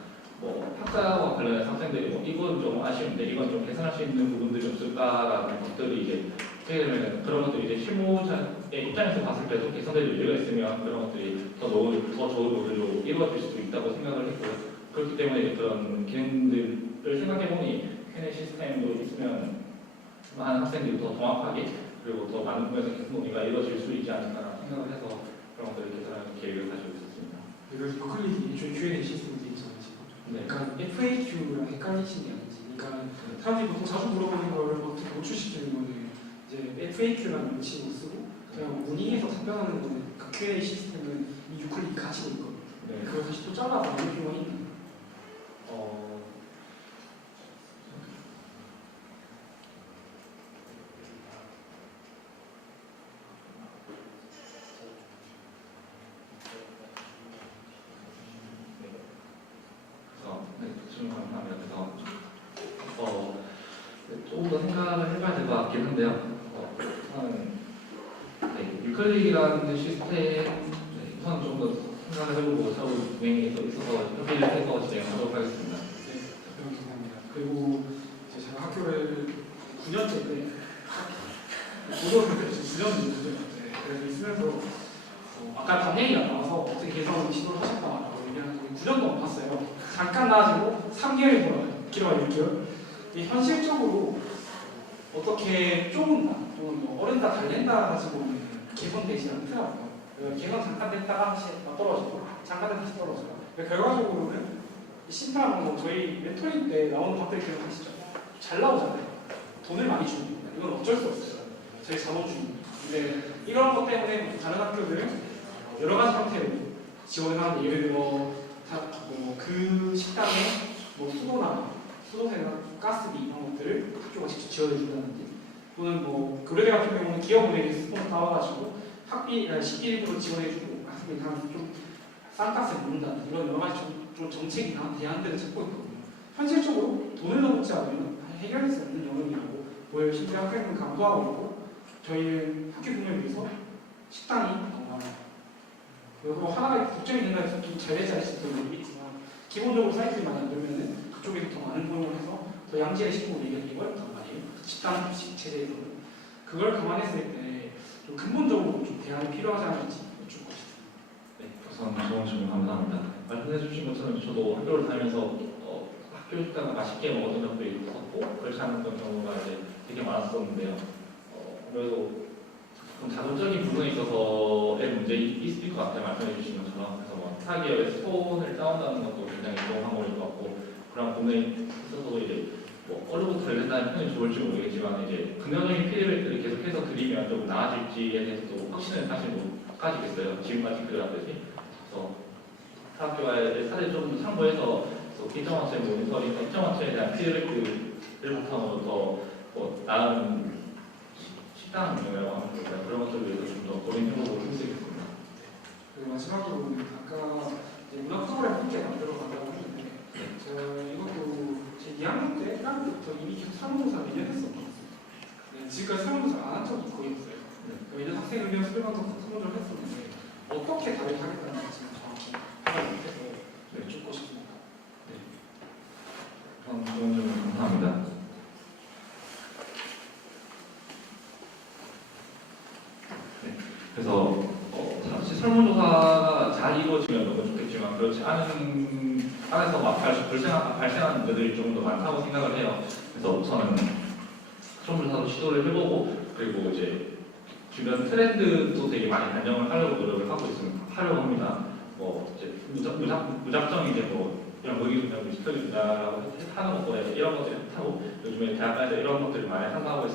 뭐 학사와 관련해서 학생들이 뭐 이건 좀 아쉬운데 이건 좀 개선할 수 있는 부분들이 없을까라는 것들이 이제 어떻게 되면 그런 것들이 이제 실무자의 입장에서 봤을 때도 개선될 여지가 있으면 그런 것들이 더 좋은 노릇으로 이루어질 수도 있다고 생각을 했고요. 그렇기 때문에 이제 그런 기능들을 생각해보니 Q&A 시스템도 있으면 많은 학생들이 더 정확하게 그리고 더 많은 부분에서 개선 논의가 이루어질 수 있지 않을까라는 생각을 해서 그런 것들을 개선하는 계획을 가지고 있었습니다. 그래서 유클리드 애초에 Q&A 시스템이 있잖아요. 네. 그러니까 FAQ랑 헷갈리시는 게 아니지. 그러니까 사람들이 보통 자주 물어보는 걸 어떻게 노출시키는 거는 이제 FAQ라는 명칭을 쓰고 그냥 문의해서 답변하는 거는 그 Q&A 시스템은 이 유클리드 가지고 있거든요. 네. 그걸 다시 또 잘라서 만들 필요가 있는. 질문 감사합니다. 그래서 조금 더 생각을 해봐야 될 것 같긴 한데요. 우선은 유클리라는 시스템 우선 좀 더 생각을 해보고 서로 진행에 있어서 협의를 해서 진행하도록 하겠습니다. 네, 답변 감사합니다. 그리고 이제 제가 학교를 9년째 고등학교 9년 그래서 있으면서 아까 밥 얘기가 나와서 어떻게 개선 시도를 하셨다라고 얘기하는데 9년 동안 봤어요. 잠깐 나아지고 3개월이 돌아요. 길어가 6개월. 현실적으로 어떻게 좁은다 또는 뭐 어른다 달랜다 가지고는 개선되지 않더라고요. 개선 잠깐 됐다가 다시 떨어지고 잠깐 됐다 다시 떨어져요. 결과적으로는 심판 뭐 저희 멘토링 때 나오는 것들 기억하시죠? 잘 나오잖아요. 돈을 많이 줍니다. 이건 어쩔 수 없어요. 저희 자본주의. 근데 이런 것 때문에 다른 학교들은 여러 가지 형태로 지원을 하는데 예를 들어 그 식당에 뭐 수도세나 가스비 이런 것들을 학교가 직접 지원해 준다든지 또는 뭐 교대대 같은 경우는 기업은행에 스폰서 따와가지고 식비 일부를 지원해주고 학생들이 좀 싼 값에 먹는다든지 이런 여러 가지 좀 정책이나 대안들을 찾고 있거든요. 현실적으로 돈을 더 묻지 않으면 해결할 수 없는 영역이라고 보여요. 심지어 학교는 감도하고 있고 저희는 학교 분야를 위해서 식당이 그리고 하나가 걱정이 된다면 좀잘 되지 않을지도 모르겠지만 기본적으로 사이트만 만들면은 그쪽에서 더 많은 돈을 해서 더 양질의 식품을 얘기하기 어렵단 말이에요. 식당 체제에서는 그걸 감안했을 때 좀 근본적으로 좀 대안이 필요하지 않을지 여쭙고 싶습니다. 네, 우선 좋은 질문 감사합니다. 말씀해주신 것처럼 저도 학교를 다니면서 학교 식당을 맛있게 먹었던 적도 있었고 그렇지 않았던 경우가 이제 되게 많았었는데요. 그래도 좀 자본적인 부분에 있어서의 문제이 있을 것 같아요. 말씀해주신 것처럼 그래서 뭐 타기업의 스톤을 따온다는 것도 굉장히 좋은 방법일 것 같고 그런 부분에 있어서도 이제 뭐 어려부터 된다는 표현이 좋을지 모르겠지만 이제 긍정적인 피드백들을 계속해서 드리면 좀 나아질지에 대해서도 확신은 사실 못 가지겠어요. 지금까지 그래왔듯이 그래서 학교와의 사례를 좀 더 참고해서 일정 학생 모니터링, 일정 학생에 대한 피드백들을 바탕으로 더 나은 식당 운영이라고 하는 걸까요? 그런 것들을 위해서 좀 더 고민해보고 힘쓰겠습니다. 그리고 마지막으로는 아까 문화 프로그램 함께 만들어 간다고 했는데 이것도 제 2학년 때 1학년 때부터 이미 계속 설문조사 매년 했었던 것 같습니다. 지금까지 설문조사 안 한 적이 거의 없어요. 매년 학생 의견 수렴하면서 설문조사를 했었는데 어떻게 다르게 하겠다는 건지 정확히 파악을 못해서 여쭙고 싶습니다. 그럼 좋은 질문 감사합니다. 그래서 사실 설문조사가 잘 이루어지면 너무 좋겠지만 그렇지 않은 안에서 막 발생하는 문제들이 조금 더 많다고 생각을 해요. 그래서 우선은 설문조사도 시도를 해보고 그리고 이제 주변 트렌드도 되게 많이 반영을 하려고 노력을 하려고 합니다. 뭐 이제 무작정 이제 뭐 이런 의기분양을 시켜준다라고 하는 것보다 이런 것들을 하고 요즘에 대학가에서 이런 것들을 많이 한다고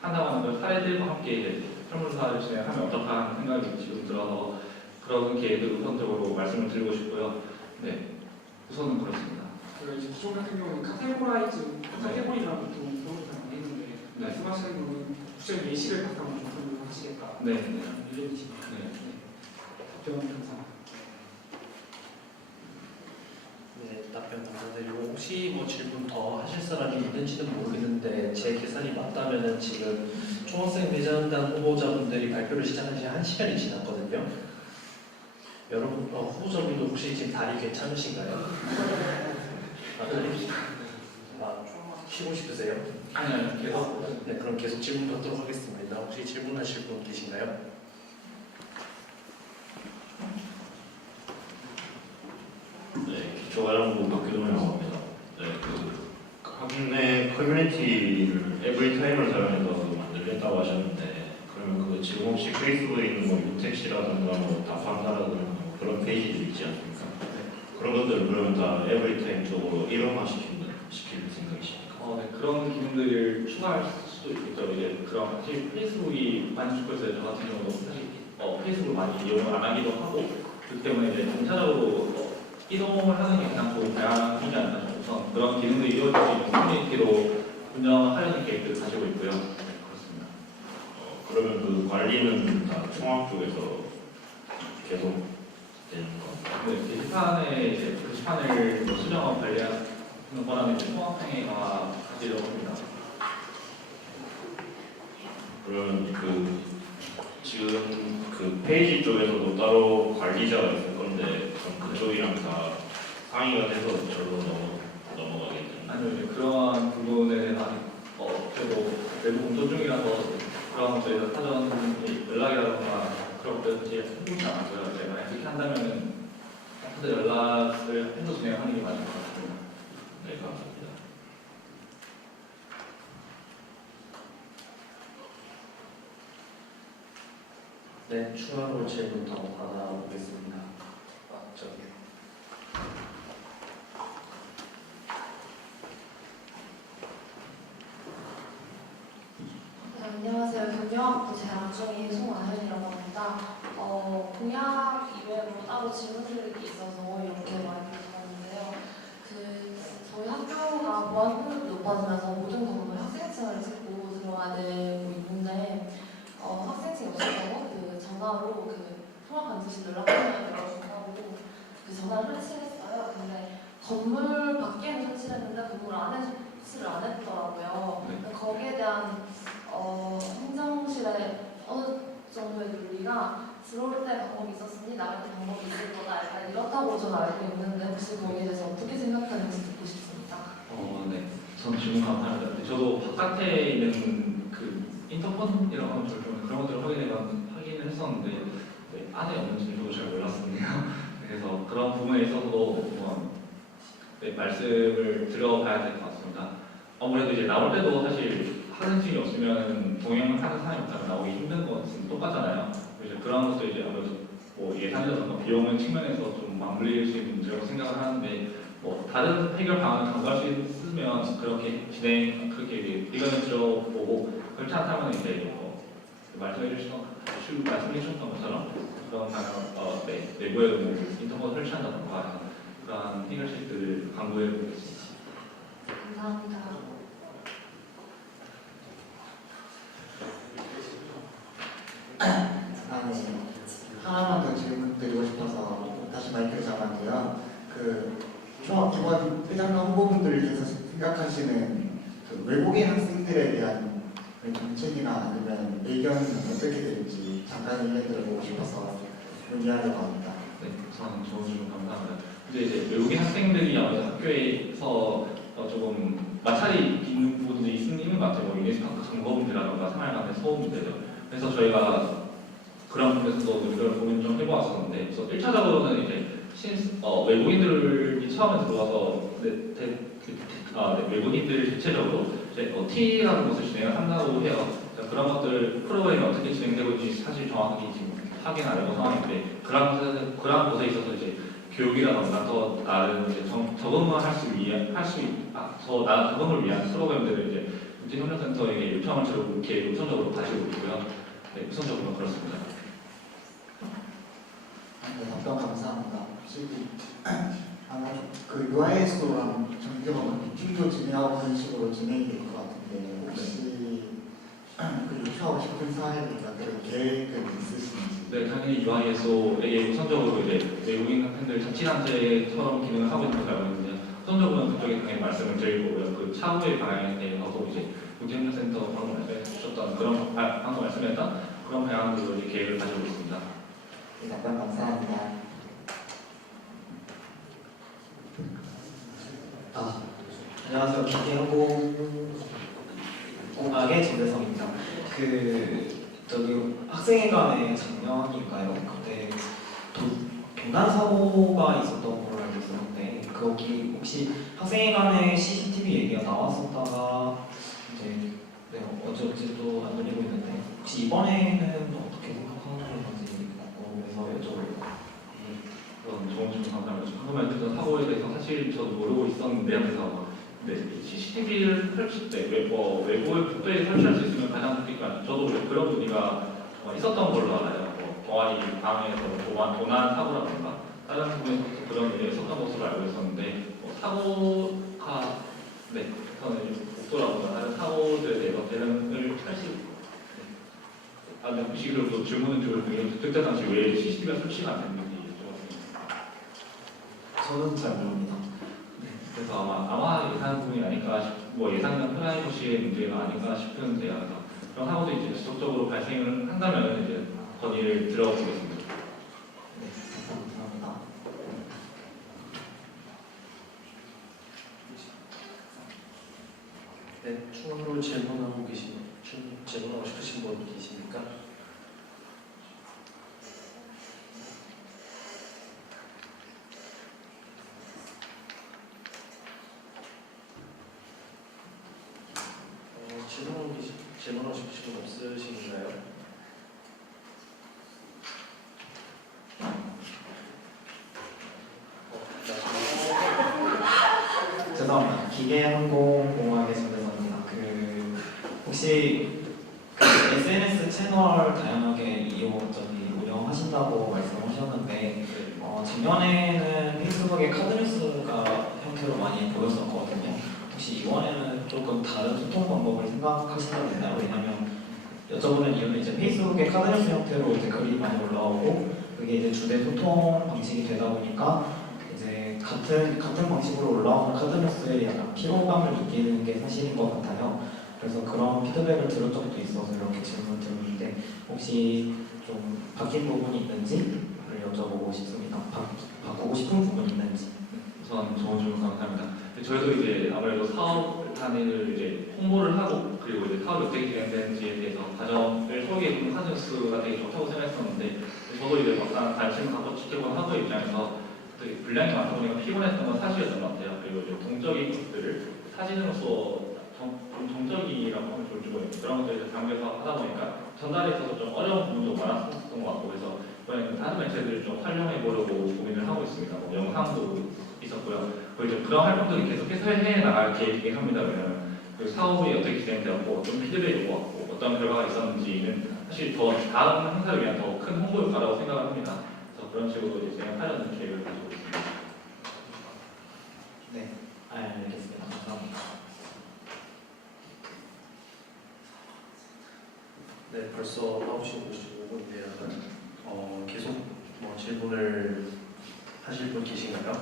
하는 걸 사례들과 함께 이제 설문조사를 진행하면 어떨까 하는 생각이 지금 들어서 그런 계획을 우선적으로 말씀을 드리고 싶고요. 네, 우선은 그렇습니다. 이제 기존 같은 경우는 카테고리라고 보통 설문조사 많이 했는데 말씀하시는 거는 구체적인 예시를 바탕으로 좀 하시겠다. 네. 의견이십니다. 답변 감사합니다. 네, 답변 감사드리고 혹시 뭐 질문 더 하실 사람이 있는지는 모르겠는데 제 계산이 맞다면은 지금 총학생 대전단 후보자분들이 발표를 시작한 지 1시간이 지났거든요. 여러분 후보자분들 혹시 지금 다리 괜찮으신가요? 쉬고 싶으세요? 아니요, 계속. 네, 그럼 계속 질문 받도록 하겠습니다. 혹시 질문하실 분 계신가요? 네, 기초과정부 박규동이라고 합니다. 네, 학내 커뮤니티를 에브리타임을 사용해서 만들겠다고 하셨는데, 그러면 그 지금 혹시 페이스북에 있는 뭐 유택시라든가 뭐 다판다라든가 그런 페이지들 있지 않습니까? 그런 것들을 그러면 다 에브리타임 쪽으로 일원화시킬 생각이십니까? 네, 그런 기능들을 추가할 수도 있겠죠. 이제 그런 사실 페이스북이 많이 죽고 있어요. 저 같은 경우도 사실 페이스북을 많이 이용을 안 하기도 하고 그렇기 때문에 이제 전체적으로 이동을 하는 게 가장 좋은 다양한 지 않나 싶어서 그런 기능들이 이루어질 수 있는 커뮤니티로 운영하려는 계획들을 가지고 있고요. 네, 그렇습니다. 그러면 그 관리는 다 총학 쪽에서 계속 되는 건가요? 네, 게시판을 수정하고 관리하는 거라는 총학생회가 가지려고 합니다. 그러면 지금 그 페이지 쪽에서도 따로 관리자가 있을 건데 그럼 그쪽이랑 다 상의가 돼서 절로 넘어가겠네요. 아니요, 이제 그러한 부분에 대한 그래도 외부 공조 중이라서 그런 것들에 사전 연락이라던가 그런 것들이 해보지 않았어요. 이제 만약 그렇게 한다면은 사전 연락을 해서 진행하는 게 맞을 것 같습니다. 네, 감사합니다. 네, 추가로 질문 더 받아보겠습니다. 저기. 네, 안녕하세요. 경영학부 재학 중인 송아현이라고 합니다. 공약 이외로 따로 질문드릴 게 있어서 이렇게 많이 드렸는데요. 저희 학교가 보안 능력이 높아지면서 모든 건물 학생증을 찍고 들어가는 있는데 학생증이 없어서 전화로 통화 반드시 연락하면 되거든요. 전화를 설치했어요. 근데 건물 밖에는 설치했는데 건물 안에 설치를 안 했더라고요. 거기에 대한 행정실의 어느 정도의 논리가 들어올 때 방법이 있었으니 나갈 때 방법이 있을 거다. 약간 이렇다고 저는 알고 있는데 혹시 거기에 대해서 어떻게 생각하는지 듣고 싶습니다. 네. 전 질문 감사합니다. 근데 저도 바깥에 있는 인터폰이라고 하면 좀 그런 것들을 확인을 했었는데 안에 없는지는 저도 잘 몰랐었네요. 그래서 그런 부분에 있어서도 말씀을 들어봐야 될 것 같습니다. 아무래도 이제 나올 때도 사실 학생증이 없으면 동행을 하는 사람이 없다면 나오기 힘든 것은 똑같잖아요. 이제 그런 것도 이제 아무래도 예산이라든가 비용 측면에서 좀 맞물릴 수 있는 문제라고 생각을 하는데 다른 해결 방안을 강구할 수 있으면 그렇게 의견을 들어보고 그렇지 않다면 이제 말씀해 주셨던 것처럼 그런 방향 내부에 인터넷 설치한다던가 그런 해결책들을 강구해 보겠습니다. 감사합니다. 하나만 더 질문 드리고 싶어서 다시 마이크를 잡았는데요. 종합기본 회장과 후보분들께서 생각하시는 외국인 학생들에 대한 정책이나 아니면 의견은 어떻게 될지 잠깐 의견 들어보고 싶어서 문의하려고 합니다. 네, 우선 좋은 질문 감사합니다. 이제 외국인 학생들이 아무래도 학교에서 조금 마찰이 있는 부분들이 있는 것 같아요. 유니스파크 정보 문제라던가 생활관의 소음 문제죠. 그래서 저희가 그런 부분에서도 의견을 고민 좀 해보았었는데, 그래서 1차적으로는 이제 외국인들이 처음에 들어와서 외국인들 대체적으로 이제 T라는 것을 진행을 한다고 해요. 그런 것들 프로그램이 어떻게 진행되고 있는지 사실 정확하게 지금 확인 안 해본 상황인데 그런 곳에 있어서 이제 교육이라던가 더 나른 이제 적응을 더 나은 적응을 위한 프로그램들을 이제 국제협력센터에게 요청을 이렇게 우선적으로 가지고 있고요. 네, 우선적으로 그렇습니다. 네, 답변 감사합니다. 혹시 아마 유아에서랑 정규범은 미팅도 진행하고 그런 식으로 진행이 될 것 같은데 혹시 요청하고 싶은 사항이나 그런 계획은 있으신지? 네, 당연히 UISO에게 우선적으로 이제 외국인 학생들 자치단체처럼 기능을 하고 있는 걸 알고 있는데 우선적으로는 그쪽에 당연히 말씀을 드리고요. 그 차후의 방향에 대해서도 이제 국제협력센터 방금 말씀해 주셨던 방금 말씀했던 그런 방향으로 이제 계획을 가지고 있습니다. 네, 답변 감사합니다. 안녕하세요. 기계항공공학의 전대성입니다. 저기 학생회관에 작년인가요? 그때 도난 사고가 있었던 걸로 알고 있었는데 거기 혹시 학생회관에 CCTV 얘기가 나왔었다가 이제 어찌도 안 들리고 있는데 혹시 이번에는 어떻게 생각하는 건지 궁금해서 여쭤보려고. 그런 좋은 질문 감사합니다. 방금 그 사고에 대해서 사실 저도 모르고 있었는데 그래서 CCTV를 펼칠 때 외부의 복도에 설치할 수 있으면 가장 좋겠지만 저도 그런 문의가 있었던 걸로 알아요. 동아리 방에서 도난 사고라든가 다른 부분에서 그런 일이 있었던 것으로 알고 있었는데 사고가 저는 복도라든가 다른 사고들에 대해서 대응을 혹시 그리고 질문은 그때 당시 왜 CCTV가 설치가 안 됐는지 저는 잘 모릅니다. 그래서 아마 예산 부분이 아닐까 예산은 프라이버시의 문제가 아닐까 싶은데요. 그런 사고도 이제 지속적으로 발생을 한다면 이제 건의를 들어보겠습니다. 네, 감사합니다. 네, 추가로 질문하고 싶으신 분 계십니까? 질문하고 싶으신 분 없으신가요? 죄송합니다. 기계항공공학의 전대성입니다. 혹시 SNS 채널 다양하게 운영하신다고 말씀하셨는데 작년에는 페이스북에 카드뉴스가 형태로 많이 보였었거든요. 혹시 이번에는 조금 다른 소통 방법을 생각하신다고 했나요? 왜냐면 여쭤보는 이유는 이제 페이스북에 카드뉴스 형태로 이제 글이 많이 올라오고 그게 이제 주된 소통 방식이 되다 보니까 이제 같은 방식으로 올라오는 카드뉴스에 약간 피로감을 느끼는 게 사실인 것 같아요. 그래서 그런 피드백을 들은 적도 있어서 이렇게 질문을 드렸는데 혹시 좀 바뀐 부분이 있는지를 여쭤보고 싶습니다. 바꾸고 싶은 부분이 있는지. 우선 좋은 질문 감사합니다. 저희도 이제 아무래도 사업 단위를 이제 홍보를 하고 그리고 이제 사업이 어떻게 진행되는지에 대해서 과정을 소개해주는 카드뉴스가 되게 좋다고 생각했었는데 저도 이제 막상 관심을 갖고 지켜본 학우의 입장에서 되게 분량이 많다 보니까 피곤했던 건 사실이었던 것 같아요. 그리고 이제 동적인 것들을 사진으로서 좀 정적이라고 하면 좋을지 모르겠는데 그런 것들을 장비에서 하다 보니까 전달에 있어서 좀 어려운 부분도 많았었던 것 같고 그래서 이번에는 다른 매체들을 좀 활용해 보려고 고민을 하고 있습니다. 영상도 있었고요. 그리고 이제 그런 활동들이 계속해서 해 나갈 계획이긴 합니다. 왜냐하면 그 사업이 어떻게 진행되었고 좀 피드백이 오고 어떤 결과가 있었는지는 사실 더 다음 행사를 위한 더 큰 홍보 효과라고 생각을 합니다. 그래서 그런 식으로 이제 진행하려는 계획을 가지고 있습니다. 네, 알겠습니다. 감사합니다. 네, 벌써 9시 55분인데요. 계속 질문을 하실 분 계신가요?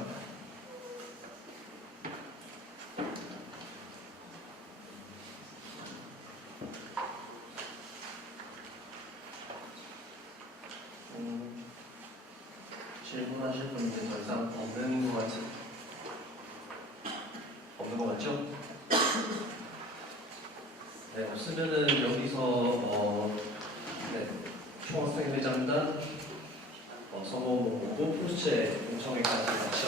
질문하실 분이 더 이상 없는 것 같죠? 네, 없으면은 여기서 총학생회장단 성호 문고 프로젝트 공청회까지 같이